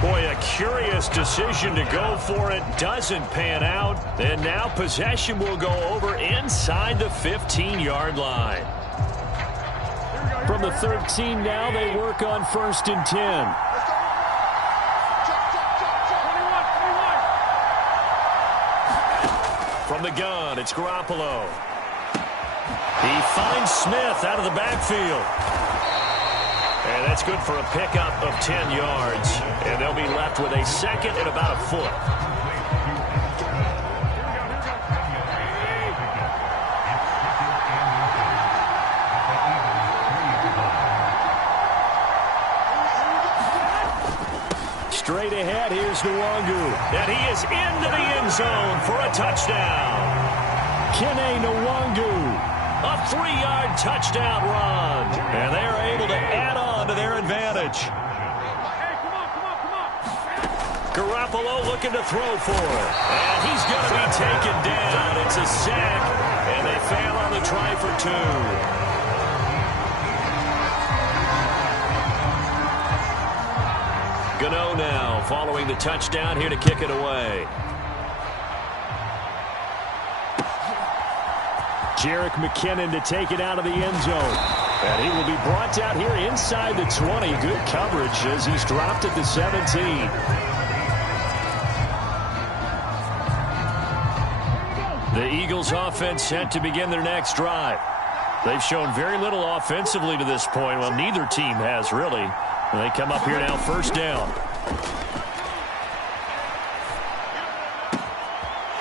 Boy, a curious decision to go for it. Doesn't pan out. And now possession will go over inside the 15-yard line. From the 13 now, they work on 1st and 10. From the gun, it's Garoppolo. He finds Smith out of the backfield. And that's good for a pickup of 10 yards. And they'll be left with a 2nd and about a foot. Straight ahead, here's Nwangu. And he is into the end zone for a touchdown. Kene Nwangu. A 3-yard touchdown run. And they are able to add on to their advantage. Garoppolo looking to throw for it. And he's going to be taken down. It's a sack. And they fail on the try for 2. Gano now following the touchdown here to kick it away. Jerick McKinnon to take it out of the end zone. And he will be brought down here inside the 20. Good coverage as he's dropped at the 17. The Eagles offense set to begin their next drive. They've shown very little offensively to this point. Well, neither team has really. And they come up here now 1st down.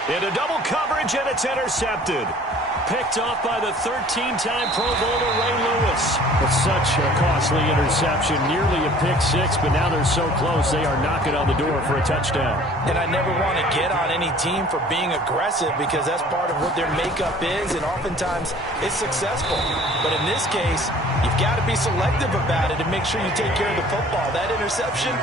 Into double coverage, and it's intercepted. Picked off by the 13-time Pro Bowler Ray Lewis. It's such a costly interception, nearly a pick 6, but now they're so close they are knocking on the door for a touchdown. And I never want to get on any team for being aggressive because that's part of what their makeup is, and oftentimes it's successful. But in this case, you've got to be selective about it and make sure you take care of the football. That interception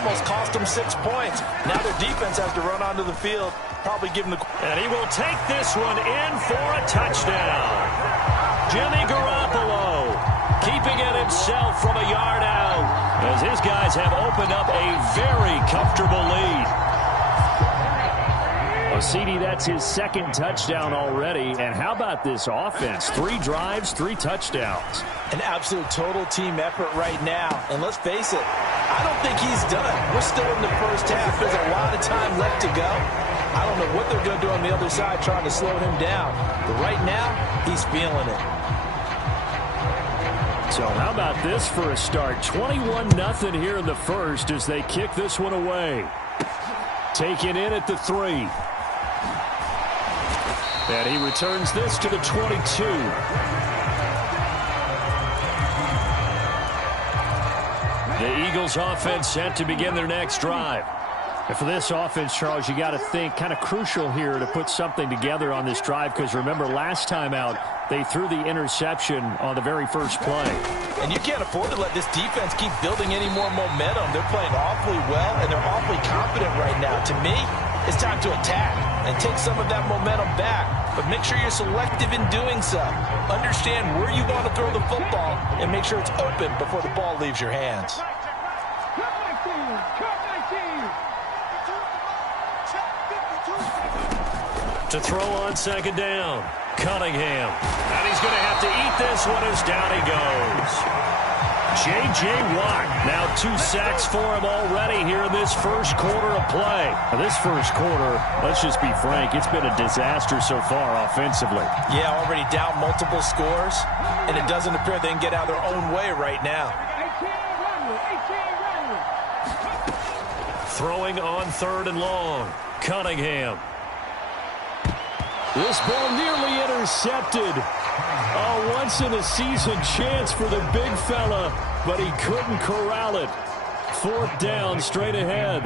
almost cost them 6 points. Now their defense has to run onto the field, probably give them the... And he will take this one in for a touchdown. Jimmy Garoppolo keeping it himself from a yard out as his guys have opened up a very comfortable lead. Well, CD, that's his 2nd touchdown already. And how about this offense? 3 drives, 3 touchdowns. An absolute total team effort right now. And let's face it, I don't think he's done. We're still in the first half. There's a lot of time left to go. I don't know what they're going to do on the other side trying to slow him down. But right now, he's feeling it. So how about this for a start? 21-0 here in the first as they kick this one away. Taken in at the 3. And he returns this to the 22. The Eagles offense set to begin their next drive. And for this offense, Charles, you got to think kind of crucial here to put something together on this drive because remember last time out they threw the interception on the very first play. And you can't afford to let this defense keep building any more momentum. They're playing awfully well and they're awfully confident right now. To me, it's time to attack and take some of that momentum back. But make sure you're selective in doing so. Understand where you want to throw the football and make sure it's open before the ball leaves your hands. To throw on second down, Cunningham. And he's going to have to eat this one as down he goes. J.J. Watt, now 2 sacks for him already here in this first quarter of play. Now this first quarter, let's just be frank, it's been a disaster so far offensively. Yeah, already down multiple scores, and it doesn't appear they can get out of their own way right now. Throwing on 3rd and long, Cunningham. This ball nearly intercepted. A once-in-a-season chance for the big fella, but he couldn't corral it. 4th down, straight ahead.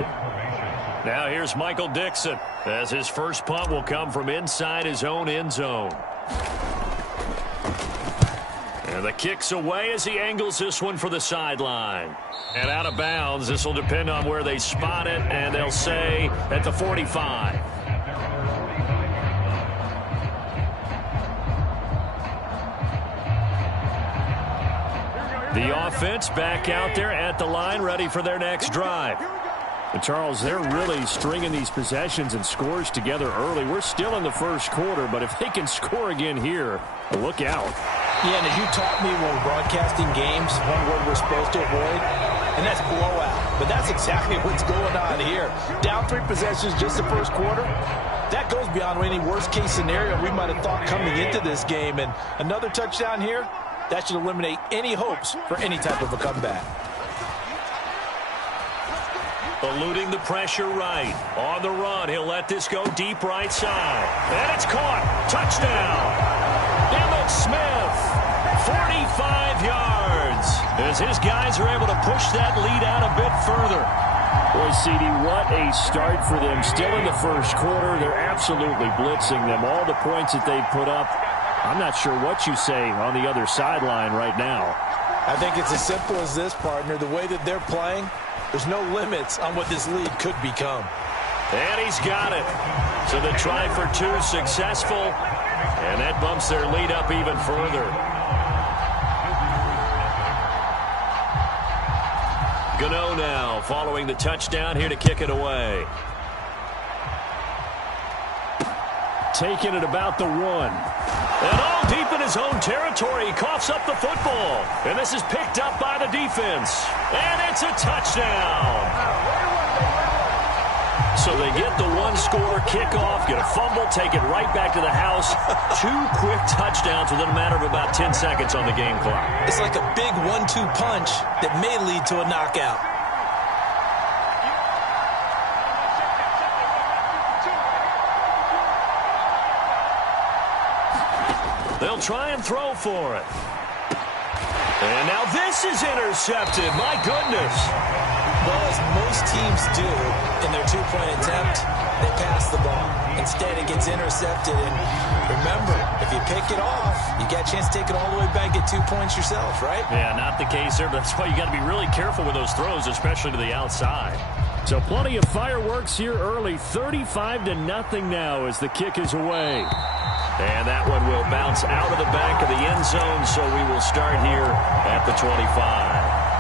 Now here's Michael Dixon, as his first punt will come from inside his own end zone. And the kick's away as he angles this one for the sideline. And out of bounds, this will depend on where they spot it, and they'll say at the 45. The offense back out there at the line, ready for their next drive. And Charles, they're really stringing these possessions and scores together early. We're still in the first quarter, but if they can score again here, look out. Yeah, and as you taught me when we're broadcasting games, one word we're supposed to avoid, and that's blowout. But that's exactly what's going on here. Down 3 possessions just the first quarter. That goes beyond any worst-case scenario we might have thought coming into this game. And another touchdown here, that should eliminate any hopes for any type of a comeback. Eluding the pressure right. On the run, he'll let this go deep right side. And it's caught. Touchdown. Emmitt Smith, 45 yards. As his guys are able to push that lead out a bit further. Boy, CD, what a start for them. Still in the first quarter. They're absolutely blitzing them. All the points that they've put up. I'm not sure what you say on the other sideline right now. I think it's as simple as this, partner. The way that they're playing, there's no limits on what this lead could become. And he's got it. So the try for 2 successful. And that bumps their lead up even further. Gano now following the touchdown here to kick it away. Taking it about the 1. And all deep in his own territory, he coughs up the football. And this is picked up by the defense. And it's a touchdown. So they get the 1-score kickoff, get a fumble, take it right back to the house. 2 quick touchdowns within a matter of about 10 seconds on the game clock. It's like a big 1-2 punch that may lead to a knockout. They'll try and throw for it. And now this is intercepted. My goodness. Well, as most teams do in their 2-point attempt, they pass the ball. Instead, it gets intercepted. And remember, if you pick it off, you got a chance to take it all the way back, get 2 points yourself, right? Yeah, not the case there, but that's why you got to be really careful with those throws, especially to the outside. So plenty of fireworks here early. 35-0 now as the kick is away. And that one will bounce out of the back of the end zone, so we will start here at the 25.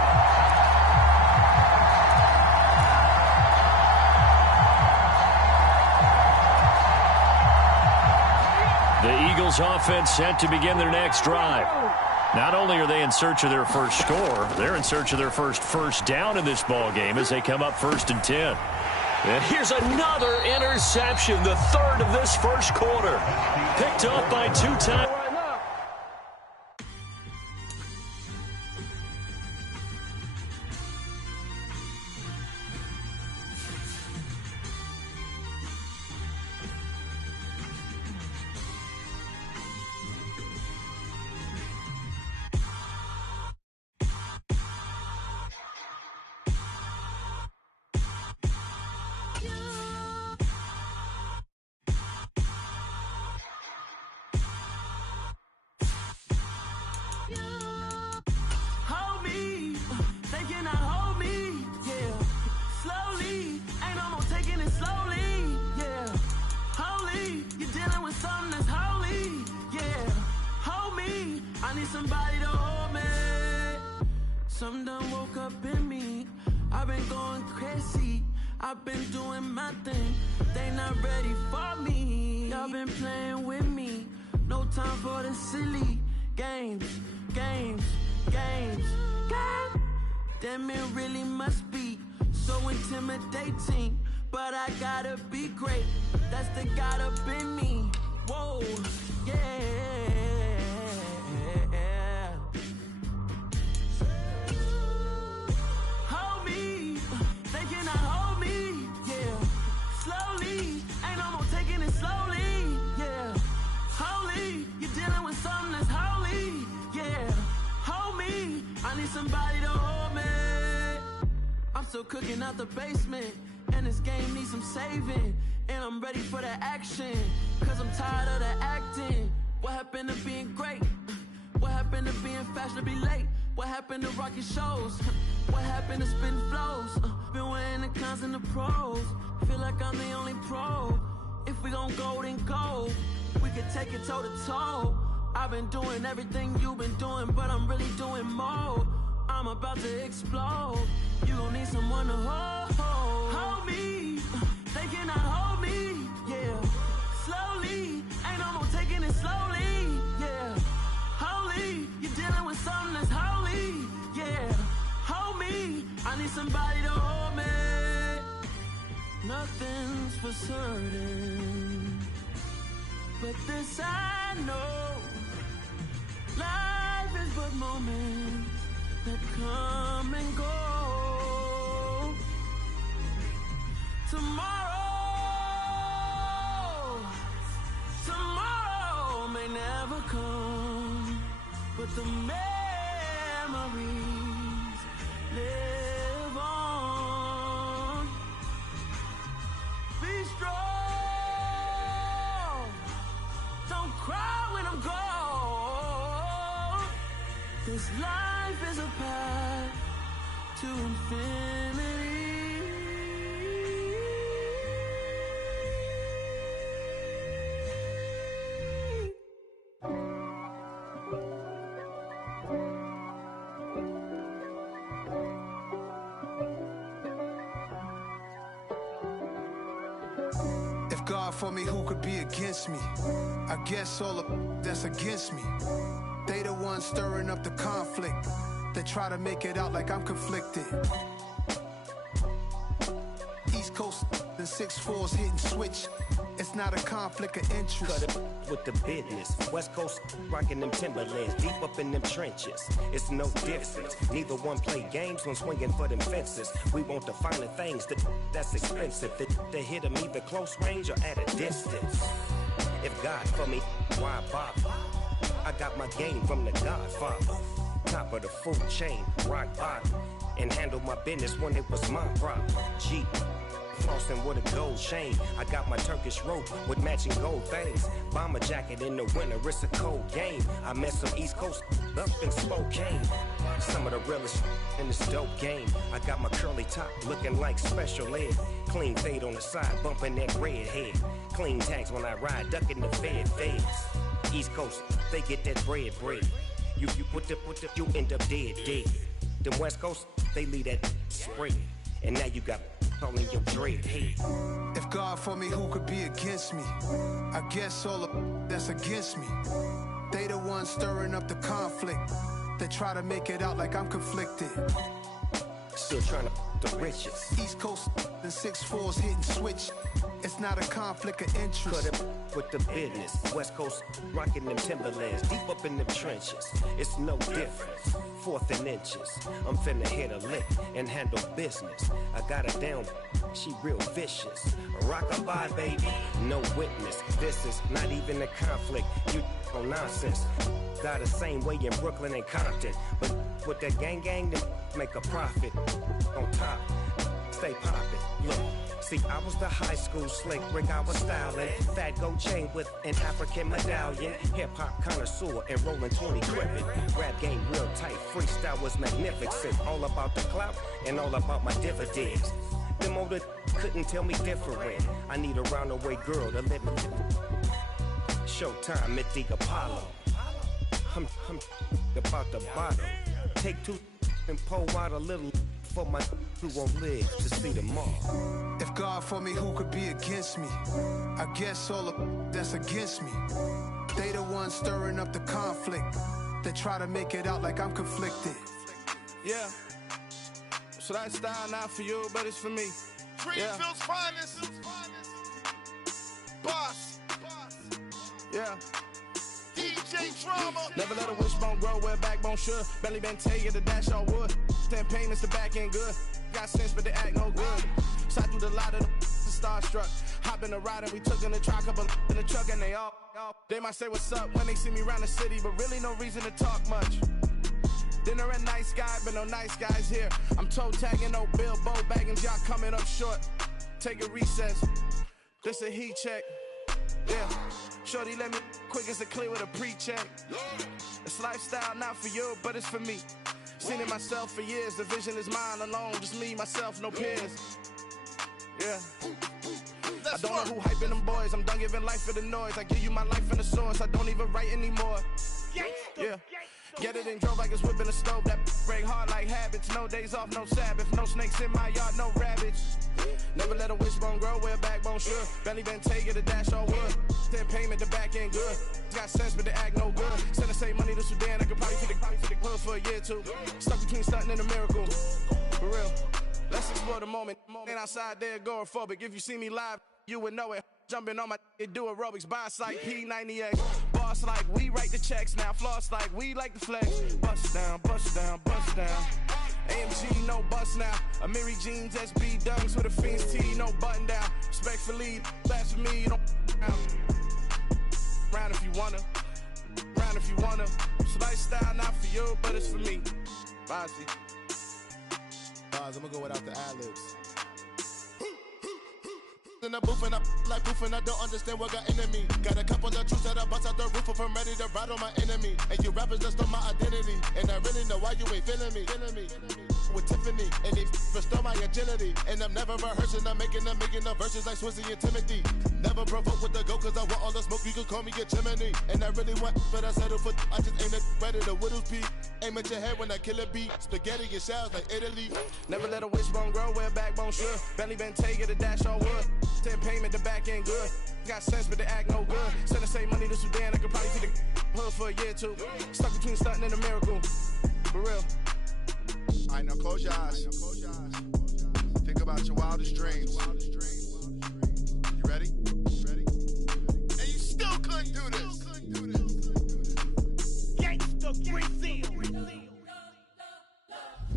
The Eagles offense set to begin their next drive. Not only are they in search of their first score, they're in search of their first down in this ball game as they come up 1st and 10. And here's another interception, the 3rd of this first quarter. Picked up by 2 times. Somebody to hold me. Something done woke up in me. I've been going crazy. I've been doing my thing. They not ready for me. Y'all been playing with me. No time for the silly games. Damn, it really must be so intimidating. But I gotta be great. That's the God up in me. Whoa, yeah. Hold me, they cannot hold me, yeah. Slowly, ain't no more taking it slowly, yeah. Holy, you're dealing with something that's holy, yeah. Hold me, I need somebody to hold me. I'm still cooking out the basement, and this game needs some saving. And I'm ready for the action, cause I'm tired of the acting. What happened to being great? What happened to being fashionably late? What happened to rocking shows? What happened to spitting flows? Been weighing the cons and the pros. Feel like I'm the only pro. If we gon' go, then go. We could take it toe to toe. I've been doing everything you've been doing, but I'm really doing more. I'm about to explode. You gon' need someone to hold. Hold me. They cannot hold me. Yeah. Slowly. Ain't no more taking it slowly. Yeah. Holy. You're dealing with something that's holy. Yeah. Hold me. I need somebody to hold me. Nothing's for certain, but this I know. Life is but moments that come and go. Tomorrow may never come, but the memories live on. Be strong, don't cry when I'm gone. This life is a path to infinity. If God for me, who could be against me? I guess all of that's against me. They the ones stirring up the conflict. They try to make it out like I'm conflicted. East Coast and 6'4's hitting switch. It's not a conflict of interest. Cut it with the business. West Coast rocking them Timberlands, deep up in them trenches. It's no difference. Neither one play games when swinging for them fences. We want the finer things that's expensive. They hit them either close range or at a distance. If God for me, why bother? I got my game from the Godfather. Top of the food chain, rock bottom. And handle my business when it was my problem. G. Flossing with a gold chain. I got my Turkish rope with matching gold things. Bomber jacket in the winter, it's a cold game. I met some East Coast up in Spokane. Some of the realest in this dope game. I got my curly top looking like special ed. Clean fade on the side, bumping that red head. Clean tags when I ride, ducking the feds. East Coast, they get that bread. You put you end up dead. Then West Coast, they leave that spray. And now you got all in your dread head. If God for me, who could be against me? I guess all of that's against me. They the ones stirring up the conflict. They try to make it out like I'm conflicted. Still trying to the riches. East Coast and 6'4's hitting switch. It's not a conflict of interest. Cut it with the business. West Coast rocking them Timberlands, deep up in them trenches. It's no difference. 4th and inches. I'm finna hit a lick and handle business. I got her down, she real vicious. Rock-a-bye, baby, no witness. This is not even a conflict. You on nonsense. Got the same way in Brooklyn and Compton. But with that gang, then make a profit. On top, stay poppin'. Look. See, I was the high school slick Rick, I was styling. Fat gold chain with an African medallion. Hip-hop connoisseur and rolling 20 gripping. Rap game real tight, freestyle was magnificent. All about the clout and all about my dividends. Them older couldn't tell me different. I need a roundaway girl to live with. Showtime at the Apollo. I'm about the bottom. Take 2 and pour out a little for my who won't live to see tomorrow. If God for me, who could be against me? I guess all that's against me. They the ones stirring up the conflict. They try to make it out like I'm conflicted. Yeah. So that style not for you, but it's for me. Greenfield's finest. Boss. Yeah. DJ Drama. Never let a wishbone grow where backbone should. Belly been taking the dash all wood. 10 payments, the back end good. Got sense, but they act no good. Side through the lot of the starstruck. Hop in the ride and we took in the truck, couple in the truck, and they might say what's up when they see me around the city, but really no reason to talk much. Dinner at nice guy, but no nice guys here. I'm toe tagging, no Bilbo bagging, y'all coming up short. Take a recess. This a heat check. Yeah. Shorty let me quick as a clear with a pre-check. It's lifestyle not for you, but it's for me. Seen it myself for years. The vision is mine alone. Just me, myself, no peers. Yeah. I don't know who hyping them boys. I'm done giving life for the noise. I give you my life in the source. I don't even write anymore. Yeah. Get it and drove like it's whipping a stove. That break hard like habits. No days off, no Sabbath. No snakes in my yard, no rabbits. Never let a wishbone grow where backbone should. Belly been taking the dash all wood. 10 payment, the back end good. Got sense, but they act no good. Send the same money to Sudan. I could probably fit the hood for a year or two. Stuck between stunting and a miracle. For real. Let's explore the moment. Ain't outside there agoraphobic. If you see me live, you would know it. Jumping on my do aerobics. Boss like P90X. Boss like we write the checks now. Floss like we like the flex. Bust down, bust down, bust down. AMG, no bust now. Amiri jeans, SB dunks with a Fiends T, no button down. Respectfully, that's for me, you don't round if you wanna. Round if you wanna. It's lifestyle not for you, but it's for me. Bozzy. I'm gonna go without the ad-libs. In the booth and I like proof and I don't understand what got into me. Got a couple of truths that I bust out the roof if I'm ready to ride on my enemy. And you rappers just stole my identity. And I really know why you ain't feeling me. With Tiffany, and they restore my agility. And I'm never rehearsing, I'm making the verses like Swizzy and Timothy. Never provoke with the go, cause I want all the smoke, you can call me a chimney. And I really want, but I settle for, I just aim it ready to Whittles Peak. Aim at your head when I kill a beat. Spaghetti and shells like Italy. Never let a wishbone grow where backbone should. Belly been taking the dash all wood. 10 payment, the back end good. Got sense, but they act no good. Send the same money to Sudan, I could probably fit the hood for a year or two. Stuck between stunting and a miracle. For real. Alright, now close your eyes. Think about your wildest dreams. You ready? And you still couldn't do this. Gangsta Brazil.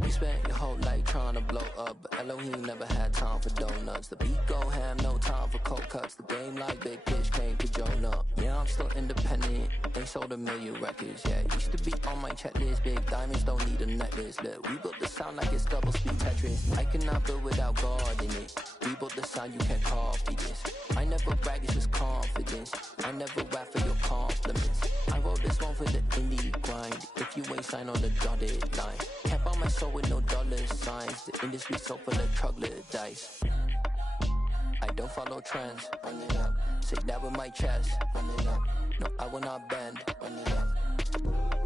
We spent your whole life trying to blow up, but Elohim never had time for donuts. The beat go ham, no time for cold cuts. The game like Big Pitch came to Jonah. Yeah, I'm still independent, ain't sold a million records. Yeah, used to be on my checklist. Big diamonds don't need a necklace. Look, we built the sound like it's double speed Tetris. I cannot build without God in it. We built the sound, you can't copy this. I never brag, it's just confidence. I never rap for your compliments. I wrote this one for the indie grind. If you ain't signed on the dotted line, can't buy my soul with no dollar signs. The industry so full of troglodytes. I don't follow trends. Run it up. Say that with my chest. Run it up. No, I will not bend. Run it up.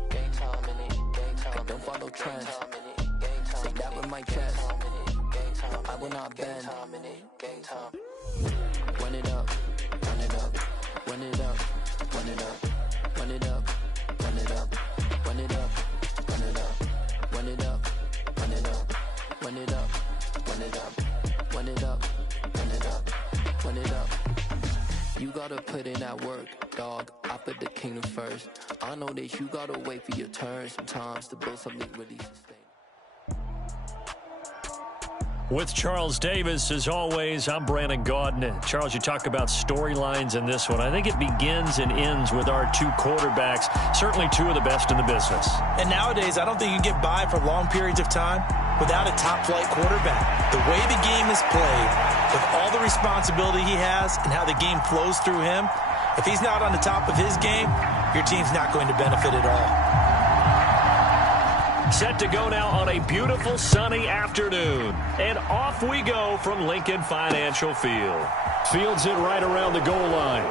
Gang time in it. Gang time. I don't follow trends. Say that with my chest. No, I will not bend. Gang time. Run it up. Run it up. Run it up. Run it up. Run it up. Run it up. Run it up. Run it up. Run it up. Run it up. Run it up. Run it up. Run it up. Run it up. Run it up. You gotta put in that work, dog. I put the kingdom first. I know that you gotta wait for your turn sometimes to build something really sustainable. With Charles Davis, as always, I'm Brandon Gaudin. Charles, you talk about storylines in this one. I think it begins and ends with our two quarterbacks, certainly two of the best in the business. And nowadays, I don't think you can get by for long periods of time without a top-flight quarterback. The way the game is played, with all the responsibility he has and how the game flows through him, if he's not on the top of his game, your team's not going to benefit at all. Set to go now on a beautiful sunny afternoon. And off we go from Lincoln Financial Field. Fields it right around the goal line.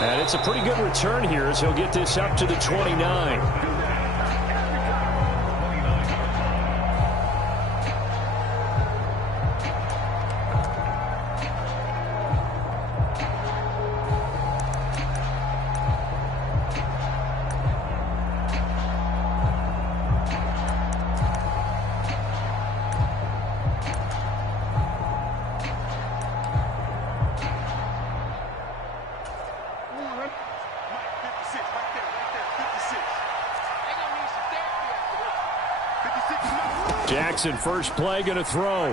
And it's a pretty good return here as he'll get this up to the 29. Jackson, first play, going to throw.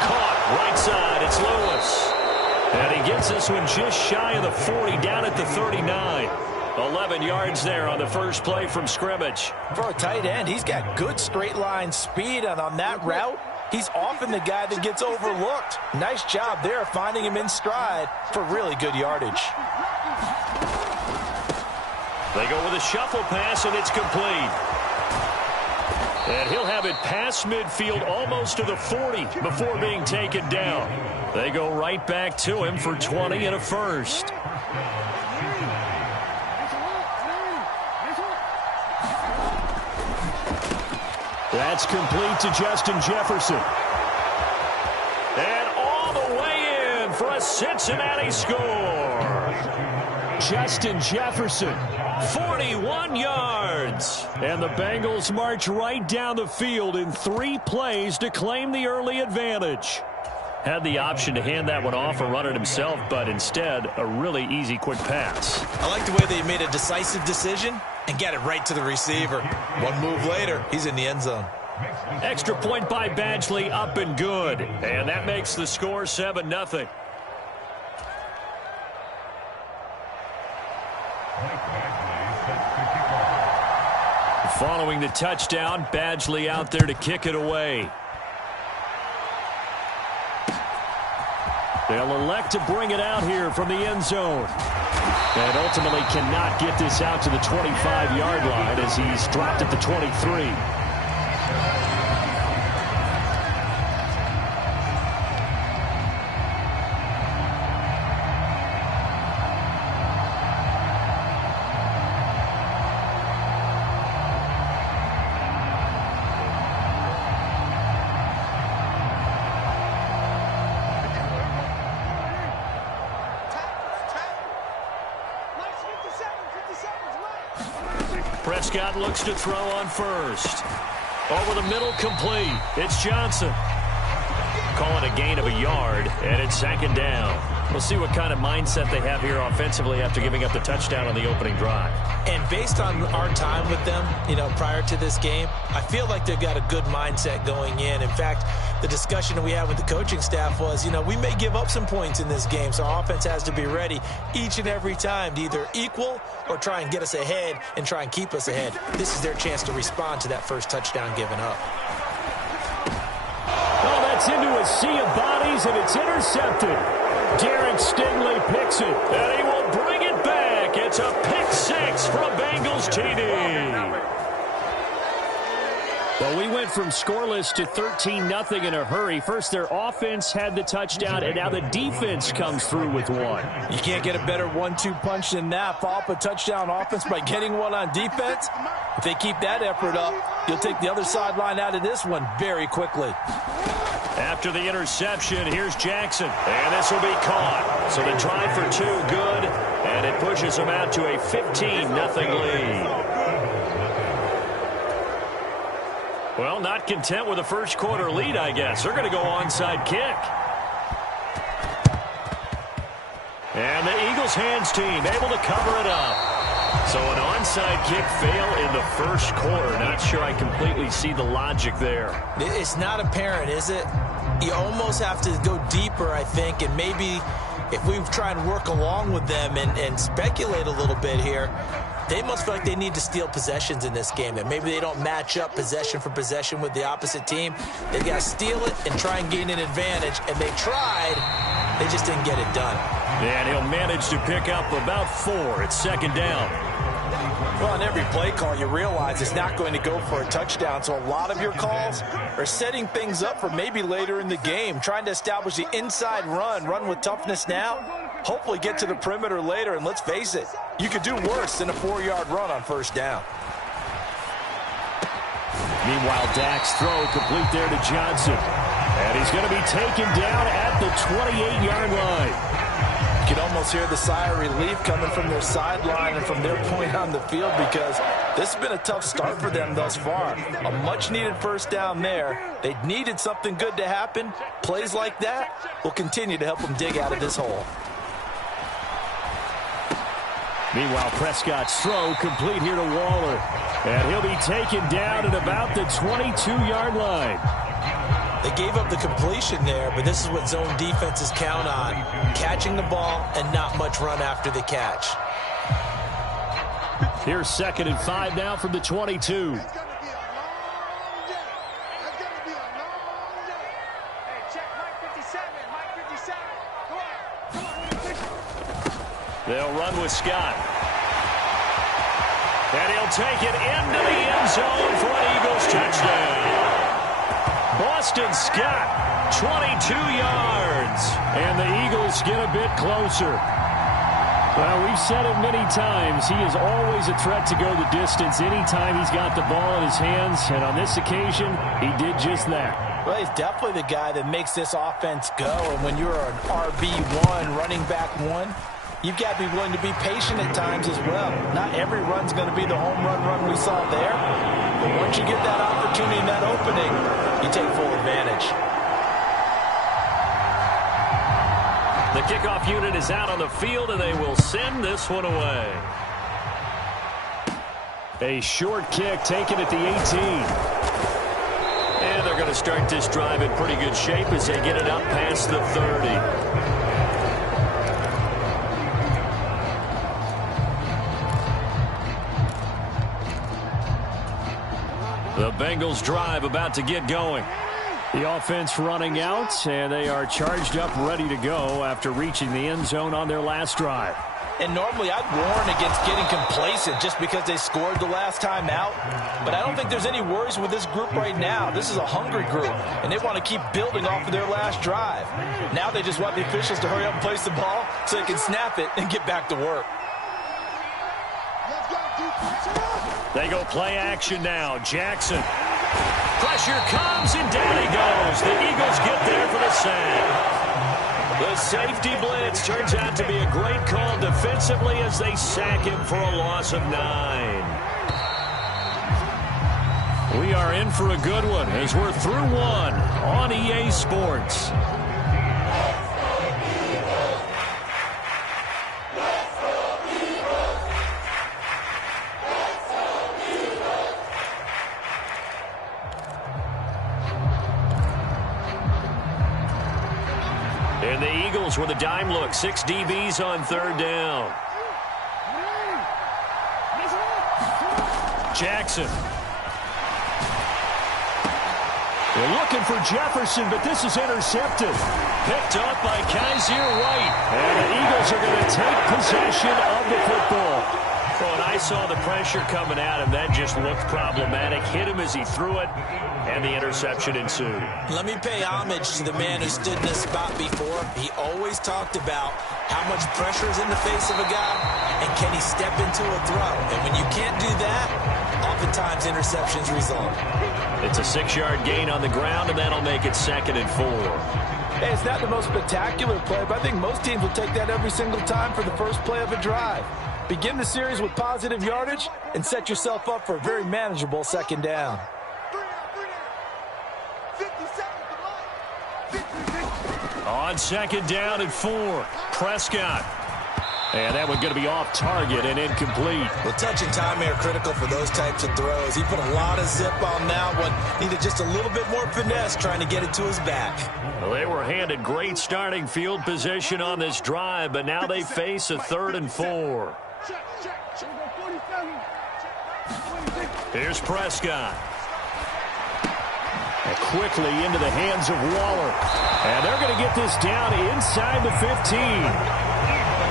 Caught right side. It's Lewis. And he gets this one just shy of the 40, down at the 39. 11 yards there on the first play from scrimmage. For a tight end, he's got good straight line speed, and on that route, he's often the guy that gets overlooked. Nice job there finding him in stride for really good yardage. They go with a shuffle pass, and it's complete. And he'll have it past midfield almost to the 40 before being taken down. They go right back to him for 20 and a first. That's complete to Justin Jefferson. And all the way in for a Cincinnati score. Justin Jefferson. 41 yards. And the Bengals march right down the field in 3 plays to claim the early advantage. Had the option to hand that one off or run it himself, but instead, a really easy, quick pass. I like the way they made a decisive decision and get it right to the receiver. One move later, he's in the end zone. Extra point by Badgley, up and good. And that makes the score 7-0. Following the touchdown, Badgley out there to kick it away. They'll elect to bring it out here from the end zone. And ultimately cannot get this out to the 25-yard line as he's dropped at the 23. Prescott looks to throw on first. Over the middle, complete. It's Johnson. Call it a gain of a yard, and it's second down. We'll see what kind of mindset they have here offensively after giving up the touchdown on the opening drive. And based on our time with them, prior to this game, I feel like they've got a good mindset going in. In fact, the discussion that we had with the coaching staff was, we may give up some points in this game, so our offense has to be ready each and every time to either equal or try and get us ahead and try and keep us ahead. This is their chance to respond to that first touchdown given up. Oh, that's into a sea of bodies, and it's intercepted. Derek Stingley picks it, and he will bring it back. It's a pick six from Bengals TD. Well, we went from scoreless to 13-0 in a hurry. First, their offense had the touchdown, and now the defense comes through with one. You can't get a better 1-2 punch than that. Follow up a touchdown offense by getting one on defense. If they keep that effort up, you'll take the other sideline out of this one very quickly. After the interception, here's Jackson, and this will be caught. So the try for 2, good, and it pushes them out to a 15-0 lead. Well, not content with a first quarter lead, I guess. They're going to go onside kick. And the Eagles hands team able to cover it up. So an onside kick fail in the first quarter. Not sure I completely see the logic there. It's not apparent, is it? You almost have to go deeper, I think, and maybe if we try and work along with them and speculate a little bit here, they must feel like they need to steal possessions in this game, that maybe they don't match up possession for possession with the opposite team. They got to steal it and try and gain an advantage, and they tried. They just didn't get it done. And he'll manage to pick up about 4. It's second down. Well, on every play call, you realize it's not going to go for a touchdown, so a lot of your calls are setting things up for maybe later in the game, trying to establish the inside run with toughness now, hopefully get to the perimeter later, and let's face it, you could do worse than a 4-yard run on first down. Meanwhile, Dak's throw complete there to Johnson. And he's going to be taken down at the 28-yard line. You can almost hear the sigh of relief coming from their sideline and from their point on the field, because this has been a tough start for them thus far. A much-needed first down there. They needed something good to happen. Plays like that will continue to help them dig out of this hole. Meanwhile, Prescott's throw complete here to Waller. And he'll be taken down at about the 22-yard line. They gave up the completion there, but this is what zone defenses count on. Catching the ball and not much run after the catch. Here's 2nd and 5 now from the 22. They'll run with Scott. And he'll take it into the end zone for an Eagles touchdown. Boston Scott, 22 yards. And the Eagles get a bit closer. Well, we've said it many times. He is always a threat to go the distance anytime he's got the ball in his hands. And on this occasion, he did just that. Well, he's definitely the guy that makes this offense go. And when you're an RB1, running back one, you've got to be willing to be patient at times as well. Not every run's going to be the home run we saw there. But once you get that opportunity and that opening, you take full advantage. The kickoff unit is out on the field, and they will send this one away. A short kick taken at the 18. And they're going to start this drive in pretty good shape as they get it up past the 30. The Bengals drive about to get going. The offense running out, and they are charged up, ready to go after reaching the end zone on their last drive. And normally I'd warn against getting complacent just because they scored the last time out. But I don't think there's any worries with this group right now. This is a hungry group, and they want to keep building off of their last drive. Now they just want the officials to hurry up and place the ball so they can snap it and get back to work. They go play action now. Jackson. Pressure comes, and down he goes. The Eagles get there for the sack. The safety blitz turns out to be a great call defensively as they sack him for a loss of 9. We are in for a good one as we're through one on EA Sports. And the Eagles with a dime look. 6 DBs on 3rd down. Jackson. They're looking for Jefferson, but this is intercepted. Picked up by Kaiser White. And the Eagles are going to take possession of the football. Well, and I saw the pressure coming at him. That just looked problematic. Hit him as he threw it, and the interception ensued. Let me pay homage to the man who stood in this spot before. He always talked about how much pressure is in the face of a guy, and can he step into a throw. And when you can't do that, oftentimes interceptions result. It's a 6-yard gain on the ground, and that'll make it 2nd and 4. Hey, it's not the most spectacular play, but I think most teams will take that every single time for the first play of a drive. Begin the series with positive yardage and set yourself up for a very manageable 2nd down. On 2nd down and 4, Prescott. And that one going to be off target and incomplete. Well, touch and timing are critical for those types of throws. He put a lot of zip on that one. Needed just a little bit more finesse trying to get it to his back. Well, they were handed great starting field position on this drive, but now they face a 3rd and 4. Here's Prescott. And quickly into the hands of Waller. And they're going to get this down inside the 15.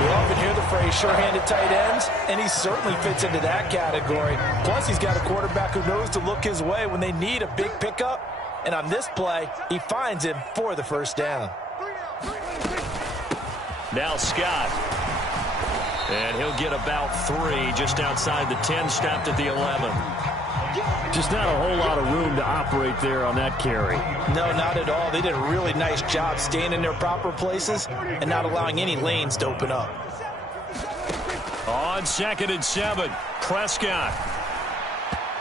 We often hear the phrase sure-handed tight ends, and he certainly fits into that category. Plus, he's got a quarterback who knows to look his way when they need a big pickup. And on this play, he finds him for the 1st down. Now Scott. And he'll get about 3 just outside the 10, stopped at the 11. Just not a whole lot of room to operate there on that carry. No, not at all. They did a really nice job staying in their proper places and not allowing any lanes to open up. On 2nd and 7, Prescott.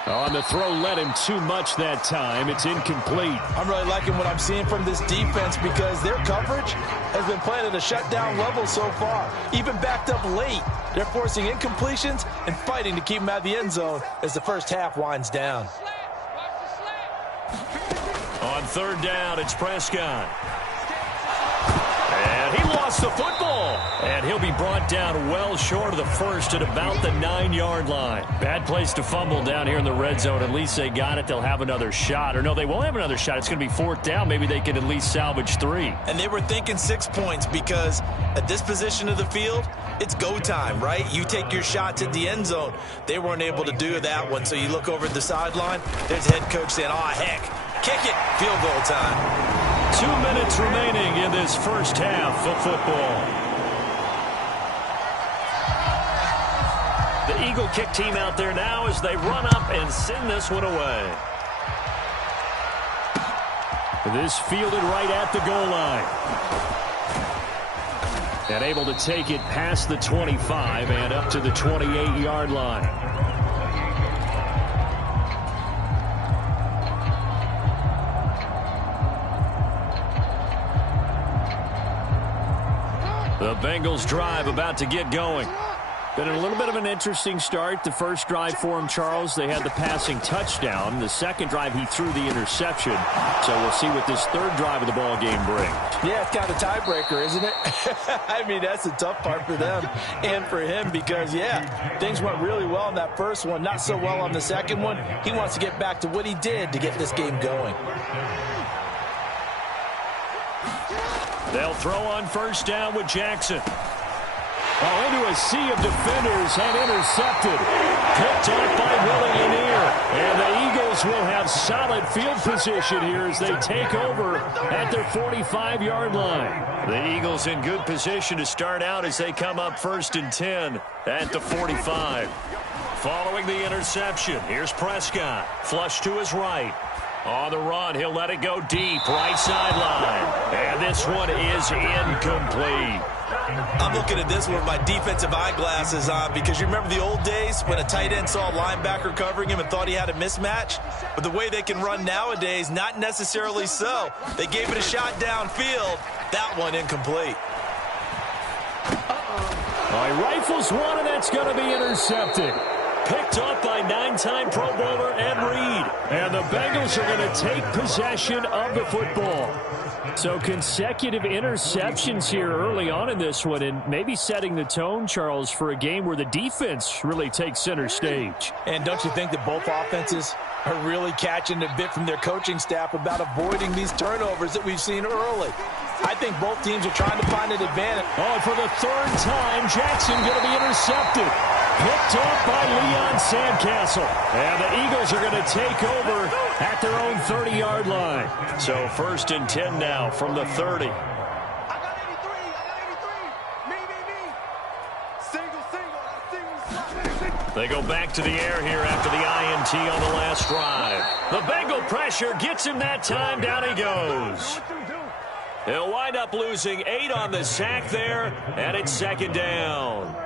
On the throw, led him too much that time. It's incomplete. I'm really liking what I'm seeing from this defense because their coverage has been playing at a shutdown level so far. Even backed up late, They're forcing incompletions and fighting to keep him out of the end zone as the first half winds down. On third down, it's Prescott. And he lost the football. And he'll be brought down well short of the first at about the 9-yard line. Bad place to fumble down here in the red zone. At least they got it. They'll have another shot. Or no, they won't have another shot. It's going to be fourth down. Maybe they can at least salvage 3. And they were thinking 6 points because at this position of the field, it's go time, right? You take your shots at the end zone. They weren't able to do that one. So you look over at the sideline. There's head coach saying, oh, heck, kick it. Field goal time. 2 minutes remaining in this first half of football. The Eagle kick team out there now as they run up and send this one away. This fielded right at the goal line. And able to take it past the 25 and up to the 28-yard line. The Bengals drive about to get going. Been a little bit of an interesting start. The first drive for him, Charles, they had the passing touchdown. The second drive, he threw the interception. So we'll see what this third drive of the ball game brings. Yeah, it's kind of a tiebreaker, isn't it? I mean, that's the tough part for them and for him because, yeah, things went really well on that first one, not so well on the second one. He wants to get back to what he did to get this game going. They'll throw on first down with Jackson. Oh, into a sea of defenders and intercepted. Picked up by Willie Lanier. And the Eagles will have solid field position here as they take over at their 45-yard line. The Eagles in good position to start out as they come up 1st and 10 at the 45. Following the interception, here's Prescott. Flush to his right. On the run, he'll let it go deep, right sideline. And this one is incomplete. I'm looking at this one with my defensive eyeglasses on because you remember the old days when a tight end saw a linebacker covering him and thought he had a mismatch? But the way they can run nowadays, not necessarily so. They gave it a shot downfield. That one incomplete. He rifles one, and that's going to be intercepted. Picked up by 9-time Pro Bowler Ed Reed. And the Bengals are going to take possession of the football. So consecutive interceptions here early on in this one, and maybe setting the tone, Charles, for a game where the defense really takes center stage. And don't you think that both offenses are really catching a bit from their coaching staff about avoiding these turnovers that we've seen early? I think both teams are trying to find an advantage. Oh, and for the third time, Jackson going to be intercepted. Picked off by Leon Sandcastle. And the Eagles are going to take over at their own 30-yard line. So 1st and 10 now from the 30. They go back to the air here after the INT on the last drive. The Bengal pressure gets him that time. Down he goes. He'll wind up losing 8 on the sack there, and it's 2nd down.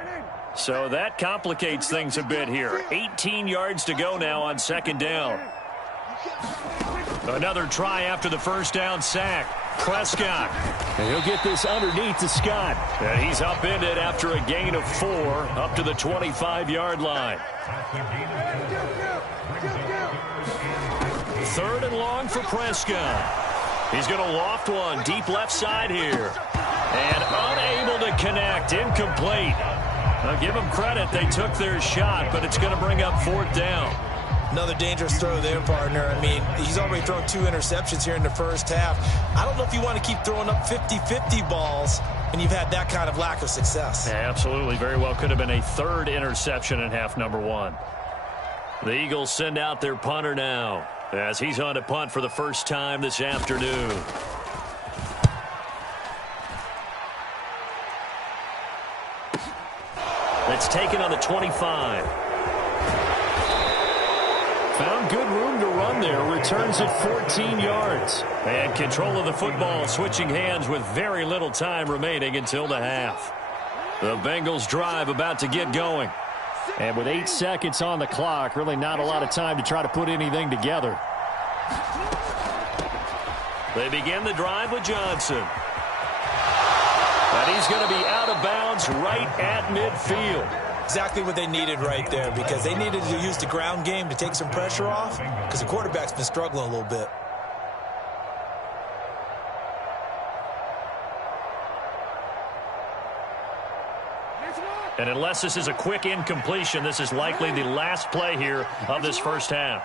So that complicates things a bit here. 18 yards to go now on 2nd down. Another try after the first down sack. Prescott. And he'll get this underneath to Scott. And he's upended after a gain of 4 up to the 25-yard line. 3rd and long for Prescott. He's going to loft one deep left side here. And unable to connect. Incomplete. I'll give them credit. They took their shot, but it's going to bring up 4th down. Another dangerous throw there, partner. I mean, he's already thrown 2 interceptions here in the first half. I don't know if you want to keep throwing up 50-50 balls when you've had that kind of lack of success. Yeah, absolutely. Very well could have been a 3rd interception in half number 1. The Eagles send out their punter now as he's on to punt for the first time this afternoon. That's taken on the 25. Found good room to run there. Returns at 14 yards. And control of the football switching hands with very little time remaining until the half. The Bengals drive about to get going. And with 8 seconds on the clock, really not a lot of time to try to put anything together. They begin the drive with Johnson. And he's going to be out of bounds right at midfield. Exactly what they needed right there, because they needed to use the ground game to take some pressure off, because the quarterback's been struggling a little bit. And unless this is a quick incompletion, this is likely the last play here of this first half.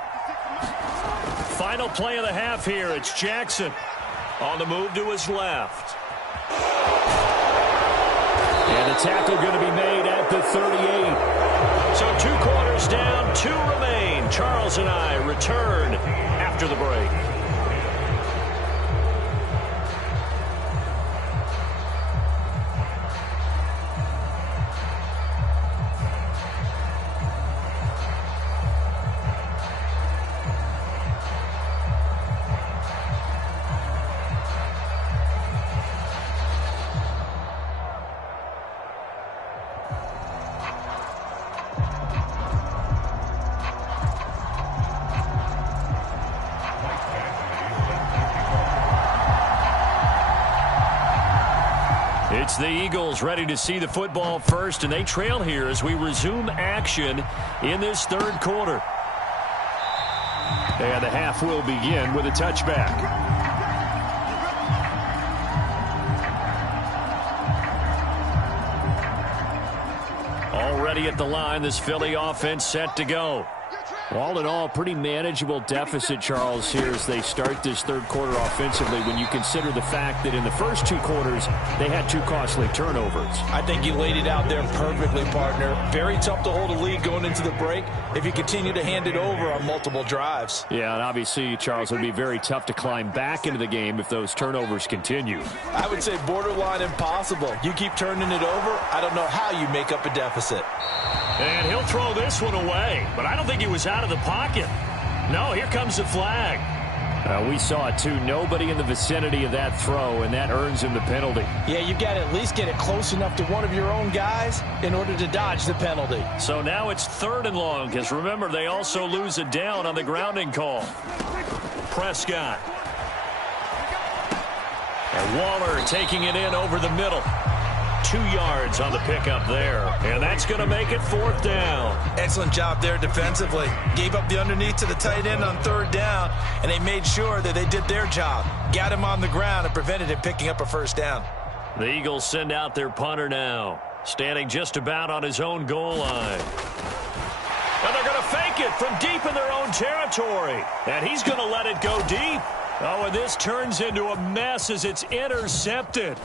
Final play of the half here. It's Jackson on the move to his left. And the tackle going to be made at the 38. So 2 quarters down, 2 remain. Charles and I return after the break. It's the Eagles ready to see the football first, and they trail here as we resume action in this third quarter. And the half will begin with a touchback. Already at the line, this Philly offense set to go. All in all, pretty manageable deficit, Charles, here as they start this third quarter offensively when you consider the fact that in the first 2 quarters, they had 2 costly turnovers. I think you laid it out there perfectly, partner. Very tough to hold a lead going into the break if you continue to hand it over on multiple drives. Yeah, and obviously, Charles, it would be very tough to climb back into the game if those turnovers continue. I would say borderline impossible. You keep turning it over, I don't know how you make up a deficit. And he'll throw this one away, but I don't think he was out of the pocket. No, here comes the flag. We saw it too. Nobody in the vicinity of that throw, and that earns him the penalty. Yeah, you've got to at least get it close enough to one of your own guys in order to dodge the penalty. So now it's 3rd and long, because remember, they also lose it down on the grounding call. Prescott. And Waller taking it in over the middle. 2 yards on the pickup there. And that's going to make it 4th down. Excellent job there defensively. Gave up the underneath to the tight end on 3rd down, and they made sure that they did their job. Got him on the ground and prevented him picking up a 1st down. The Eagles send out their punter now, standing just about on his own goal line. And they're going to fake it from deep in their own territory. And he's going to let it go deep. Oh, and this turns into a mess as it's intercepted.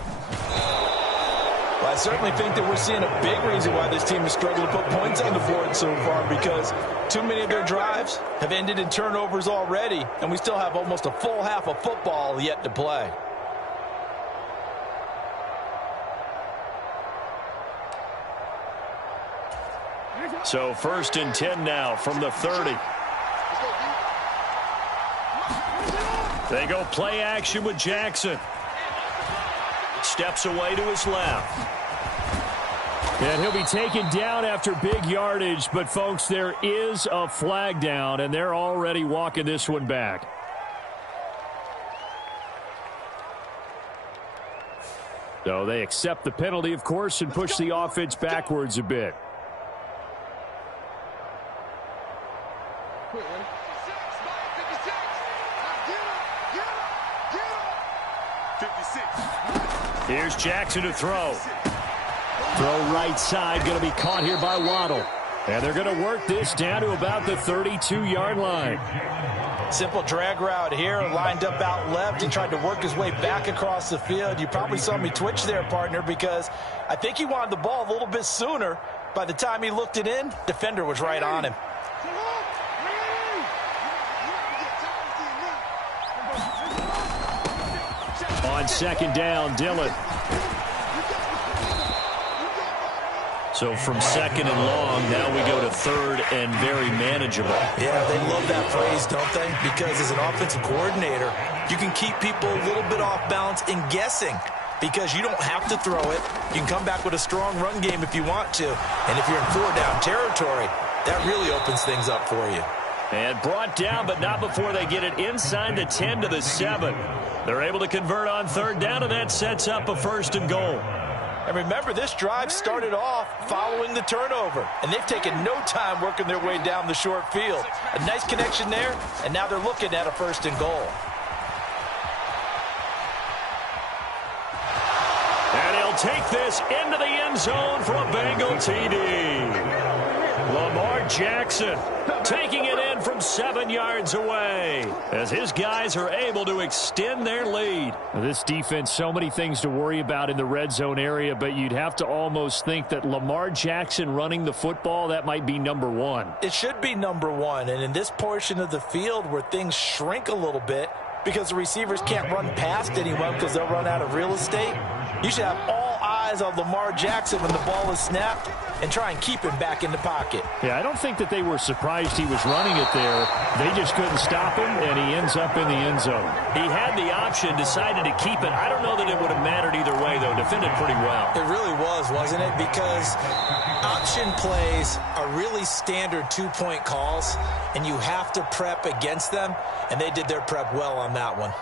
Well, I certainly think that we're seeing a big reason why this team has struggled to put points on the board so far, because too many of their drives have ended in turnovers already, and we still have almost a full half of football yet to play. So 1st and 10 now from the 30. They go play action with Jackson. Steps away to his left. And he'll be taken down after big yardage, but folks, there is a flag down, and they're already walking this one back. So they accept the penalty, of course, and push the offense backwards a bit. Here's Jackson to throw. Throw right side, going to be caught here by Waddle. And they're going to work this down to about the 32-yard line. Simple drag route here, lined up out left. He tried to work his way back across the field. You probably saw me twitch there, partner, because I think he wanted the ball a little bit sooner. By the time he looked it in, defender was right on him. On 2nd down, Dillon. So from 2nd and long, now we go to 3rd and very manageable. Yeah, they love that phrase, don't they? Because as an offensive coordinator, you can keep people a little bit off balance and guessing, because you don't have to throw it. You can come back with a strong run game if you want to. And if you're in 4-down territory, that really opens things up for you. And brought down, but not before they get it inside the 10 to the 7. They're able to convert on 3rd down, and that sets up a 1st and goal. And remember, this drive started off following the turnover, and they've taken no time working their way down the short field. A nice connection there, and now they're looking at a 1st and goal. And he'll take this into the end zone for a Bengal TD. Lamar Jackson taking it in from 7 yards away as his guys are able to extend their lead. This defense, so many things to worry about in the red zone area, but you'd have to almost think that Lamar Jackson running the football, that might be number one. It should be number one, and in this portion of the field where things shrink a little bit because the receivers can't run past anyone because they'll run out of real estate, you should have all eyes on Lamar Jackson when the ball is snapped and try and keep him back in the pocket. Yeah, I don't think that they were surprised he was running it there. They just couldn't stop him, and he ends up in the end zone. He had the option, decided to keep it. I don't know that it would have mattered either way, though. Defended pretty well. It really was, wasn't it? Because option plays are really standard 2-point calls, and you have to prep against them, and they did their prep well on that one.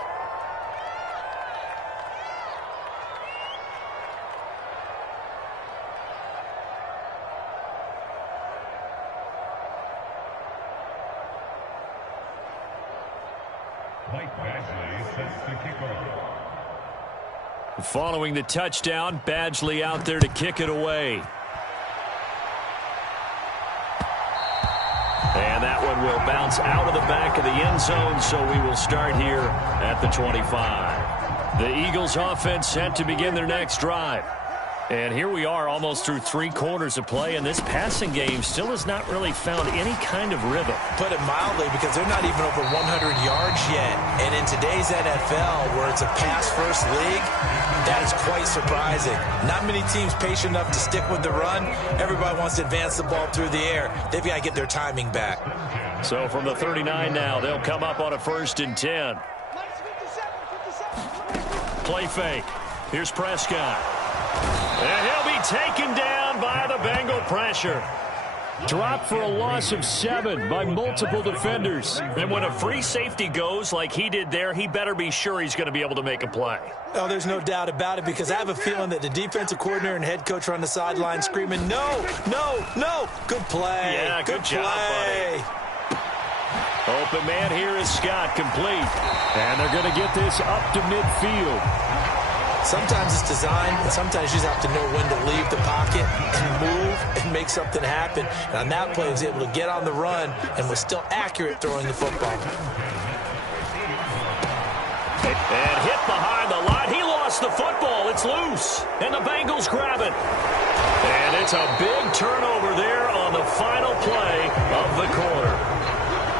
Following the touchdown, Badgley out there to kick it away. And that one will bounce out of the back of the end zone, so we will start here at the 25. The Eagles offense set to begin their next drive. And here we are almost through 3 quarters of play, and this passing game still has not really found any kind of rhythm. Put it mildly, because they're not even over 100 yards yet. And in today's NFL, where it's a pass-first league, that is quite surprising. Not many teams patient enough to stick with the run. Everybody wants to advance the ball through the air. They've got to get their timing back. So from the 39 now, they'll come up on a 1st and 10. Play fake. Here's Prescott. And he'll be taken down by the Bengal pressure. Dropped for a loss of 7 by multiple defenders. And when a free safety goes like he did there, he better be sure he's going to be able to make a play. Oh, there's no doubt about it, because I have a feeling that the defensive coordinator and head coach are on the sideline screaming, no, no, no. Good play. Yeah, good job, buddy. Open man here is Scott, complete. And they're going to get this up to midfield. Sometimes it's designed, and sometimes you just have to know when to leave the pocket and move and make something happen. And on that play, he was able to get on the run and was still accurate throwing the football. And hit behind the line. He lost the football. It's loose. And the Bengals grab it. And it's a big turnover there on the final play of the quarter.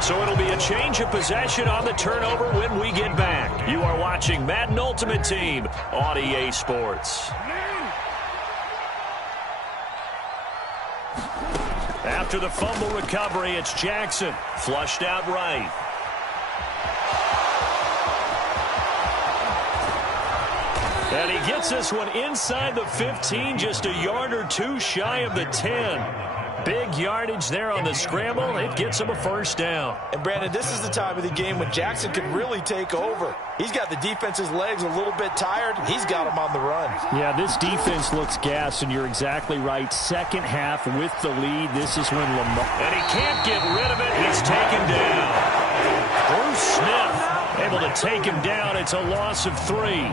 So it'll be a change of possession on the turnover when we get back. You are watching Madden Ultimate Team on EA Sports. After the fumble recovery, it's Jackson. Flushed out right. And he gets this one inside the 15, just a yard or 2 shy of the 10. Big yardage there on the scramble. It gets him a 1st down. And, Brandon, this is the time of the game when Jackson could really take over. He's got the defense's legs a little bit tired. He's got him on the run. Yeah, this defense looks gassed, and you're exactly right. Second half with the lead. This is when Lamar... And he can't get rid of it. He's taken down. Bruce Smith able to take him down. It's a loss of 3.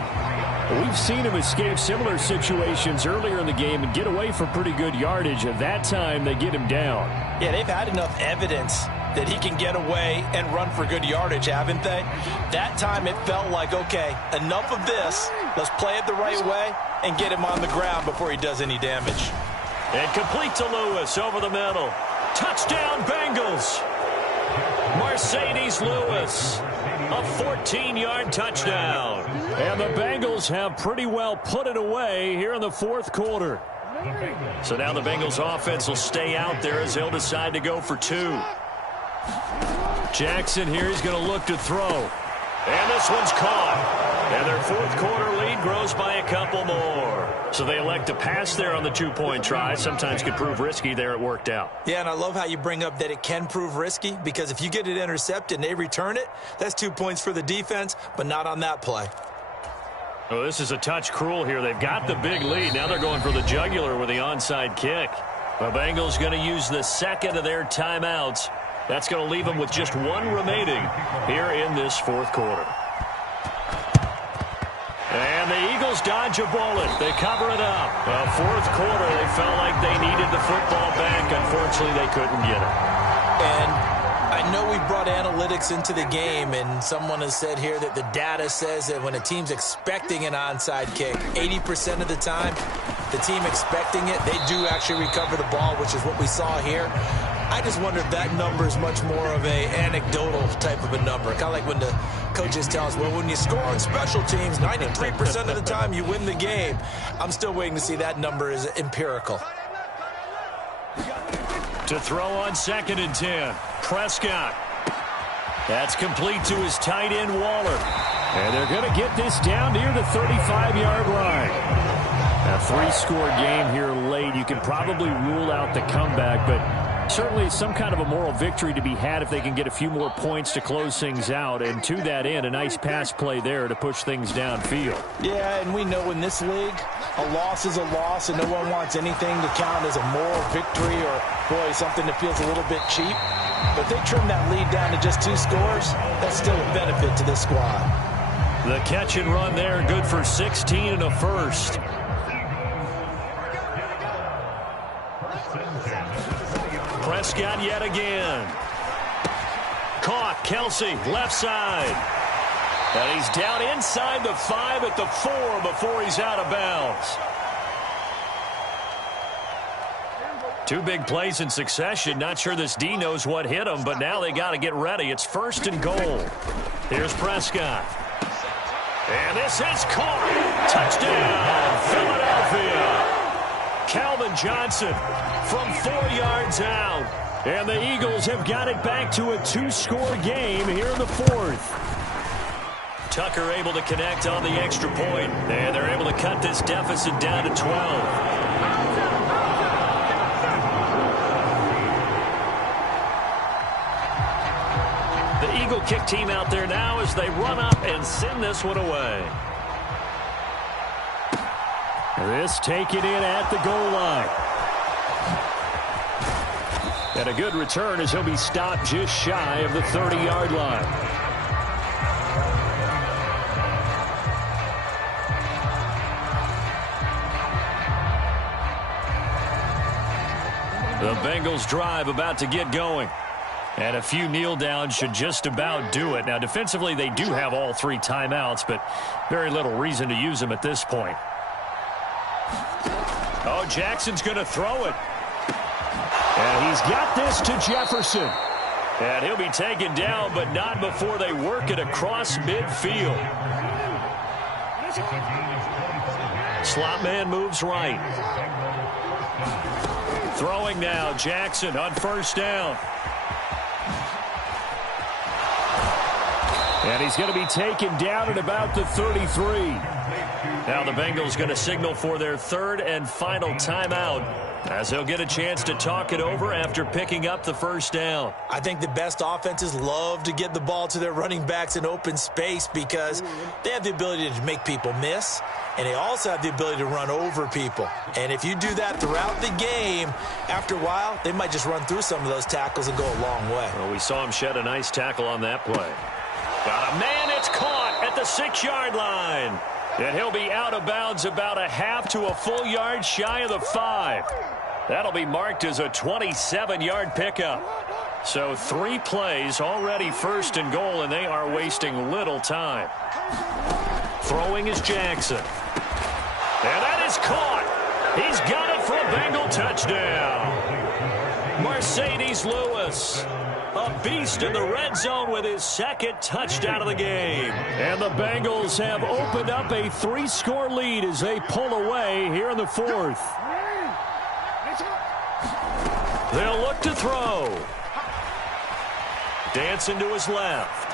We've seen him escape similar situations earlier in the game and get away from pretty good yardage. At that time, they get him down. Yeah, they've had enough evidence that he can get away and run for good yardage, haven't they? That time it felt like, okay, enough of this. Let's play it the right way and get him on the ground before he does any damage. And complete to Lewis over the middle. Touchdown, Bengals. Mercedes Lewis, a 14-yard touchdown. And the Bengals have pretty well put it away here in the 4th quarter. So now the Bengals offense will stay out there as they'll decide to go for 2. Jackson here is going to look to throw. And this one's caught. And their 4th quarter lead grows by a couple more. So they elect to pass there on the 2-point try. Sometimes could prove risky. There it worked out. Yeah, and I love how you bring up that it can prove risky, because if you get it intercepted and they return it, that's 2 points for the defense, but not on that play. Oh, this is a touch cruel here. They've got the big lead. Now they're going for the jugular with the onside kick. The Bengals going to use the second of their timeouts. That's going to leave them with just one remaining here in this fourth quarter. And the Eagles dodge a bullet. They cover it up. Fourth quarter, they felt like they needed the football back. Unfortunately, they couldn't get it. And I know we brought analytics into the game, and someone has said here that the data says that when a team's expecting an onside kick, 80% of the time, the team expecting it, they do actually recover the ball, which is what we saw here. I just wonder if that number is much more of a anecdotal type of a number. Kind of like when the coaches tell us, well, when you score on special teams, 93% of the time you win the game. I'm still waiting to see that number is empirical. To throw on 2nd and 10. Prescott. That's complete to his tight end, Waller. And they're going to get this down near the 35-yard line. A 3-score game here late. You can probably rule out the comeback, but certainly some kind of a moral victory to be had if they can get a few more points to close things out. And to that end, a nice pass play there to push things downfield. Yeah, and we know in this league, a loss is a loss, and no one wants anything to count as a moral victory or, boy, something that feels a little bit cheap. But they trim that lead down to just 2 scores. That's still a benefit to this squad. The catch and run there, good for 16 and a first. Prescott yet again. Caught. Kelsey, left side. And he's down inside the 5 at the 4 before he's out of bounds. 2 big plays in succession. Not sure this D knows what hit him, but now they got to get ready. It's 1st and goal. Here's Prescott. And this is caught. Touchdown, Philadelphia. Calvin Johnson from 4 yards out. And the Eagles have got it back to a 2-score game here in the 4th. Tucker able to connect on the extra point, and they're able to cut this deficit down to 12. The Eagle kick team out there now as they run up and send this one away. This taken in at the goal line. And a good return as he'll be stopped just shy of the 30-yard line. The Bengals drive about to get going. And a few kneel downs should just about do it. Now, defensively, they do have all 3 timeouts, but very little reason to use them at this point. Oh, Jackson's going to throw it. And he's got this to Jefferson. And he'll be taken down, but not before they work it across midfield. Slot man moves right. Throwing now, Jackson on 1st down. And he's going to be taken down at about the 33. Now the Bengals going to signal for their 3rd and final timeout as they'll get a chance to talk it over after picking up the 1st down. I think the best offenses love to get the ball to their running backs in open space because they have the ability to make people miss, and they also have the ability to run over people. And if you do that throughout the game, after a while, they might just run through some of those tackles and go a long way. Well, we saw him shed a nice tackle on that play. Got a man, it's caught at the 6-yard line. And he'll be out of bounds about a half to a full yard shy of the 5. That'll be marked as a 27-yard pickup. So 3 plays already 1st and goal, and they are wasting little time. Throwing is Jackson. And that is caught. He's got it for a Bengal touchdown. Mercedes Lewis, a beast in the red zone with his 2nd touchdown of the game. And the Bengals have opened up a 3-score lead as they pull away here in the 4th. They'll look to throw. Dancing to his left.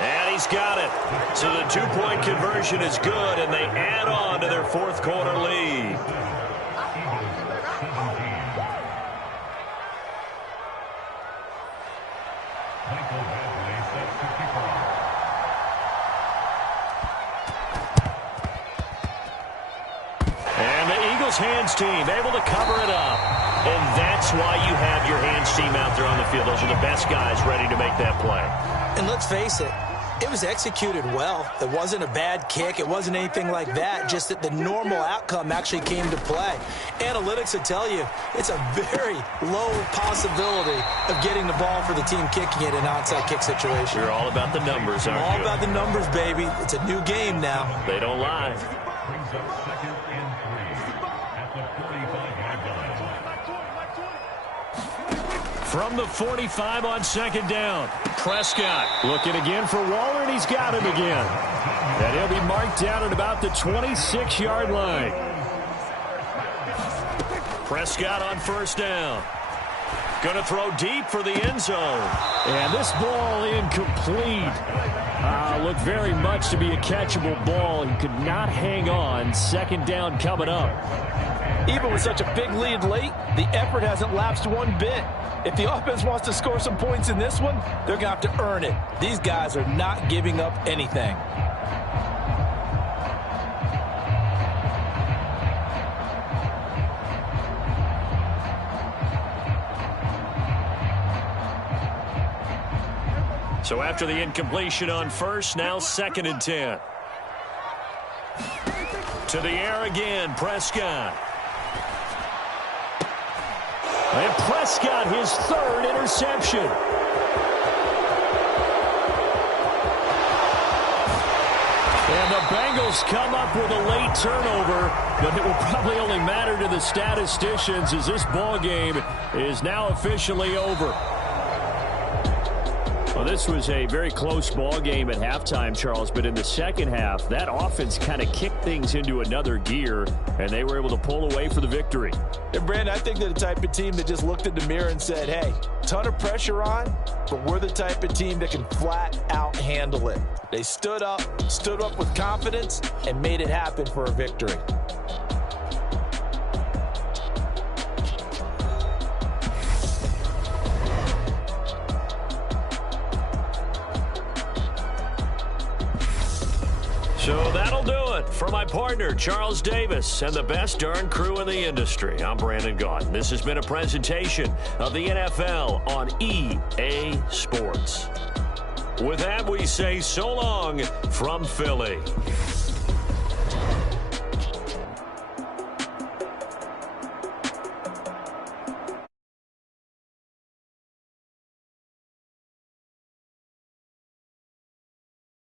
And he's got it. So the 2-point conversion is good, and they add on to their 4th quarter lead. Charles' hands team able to cover it up. And that's why you have your hands team out there on the field. Those are the best guys ready to make that play. And let's face it, it was executed well. It wasn't a bad kick. It wasn't anything like that. Just that the normal outcome actually came to play. Analytics will tell you it's a very low possibility of getting the ball for the team kicking it in an onside kick situation. You're all about the numbers, aren't you? All about the numbers, baby. It's a new game now. They don't lie. From the 45 on second down, Prescott looking again for Waller, and he's got him again. And he'll be marked down at about the 26-yard line. Prescott on first down. Going to throw deep for the end zone. And this ball incomplete. Looked very much to be a catchable ball. He could not hang on. Second down coming up. Even with such a big lead late, the effort hasn't lapsed one bit. If the offense wants to score some points in this one, they're going to have to earn it. These guys are not giving up anything. So after the incompletion on first, now 2nd and 10. To the air again, Prescott. And Prescott, his 3rd interception. And the Bengals come up with a late turnover, but it will probably only matter to the statisticians as this ball game is now officially over. Well, this was a very close ball game at halftime, Charles, but in the second half, that offense kind of kicked things into another gear, and they were able to pull away for the victory. And, Brandon, I think they're the type of team that just looked in the mirror and said, hey, ton of pressure on, but we're the type of team that can flat out handle it. They stood up with confidence, and made it happen for a victory. So that'll do it for my partner, Charles Davis, and the best darn crew in the industry. I'm Brandon Gaudin. This has been a presentation of the NFL on EA Sports. With that, we say so long from Philly.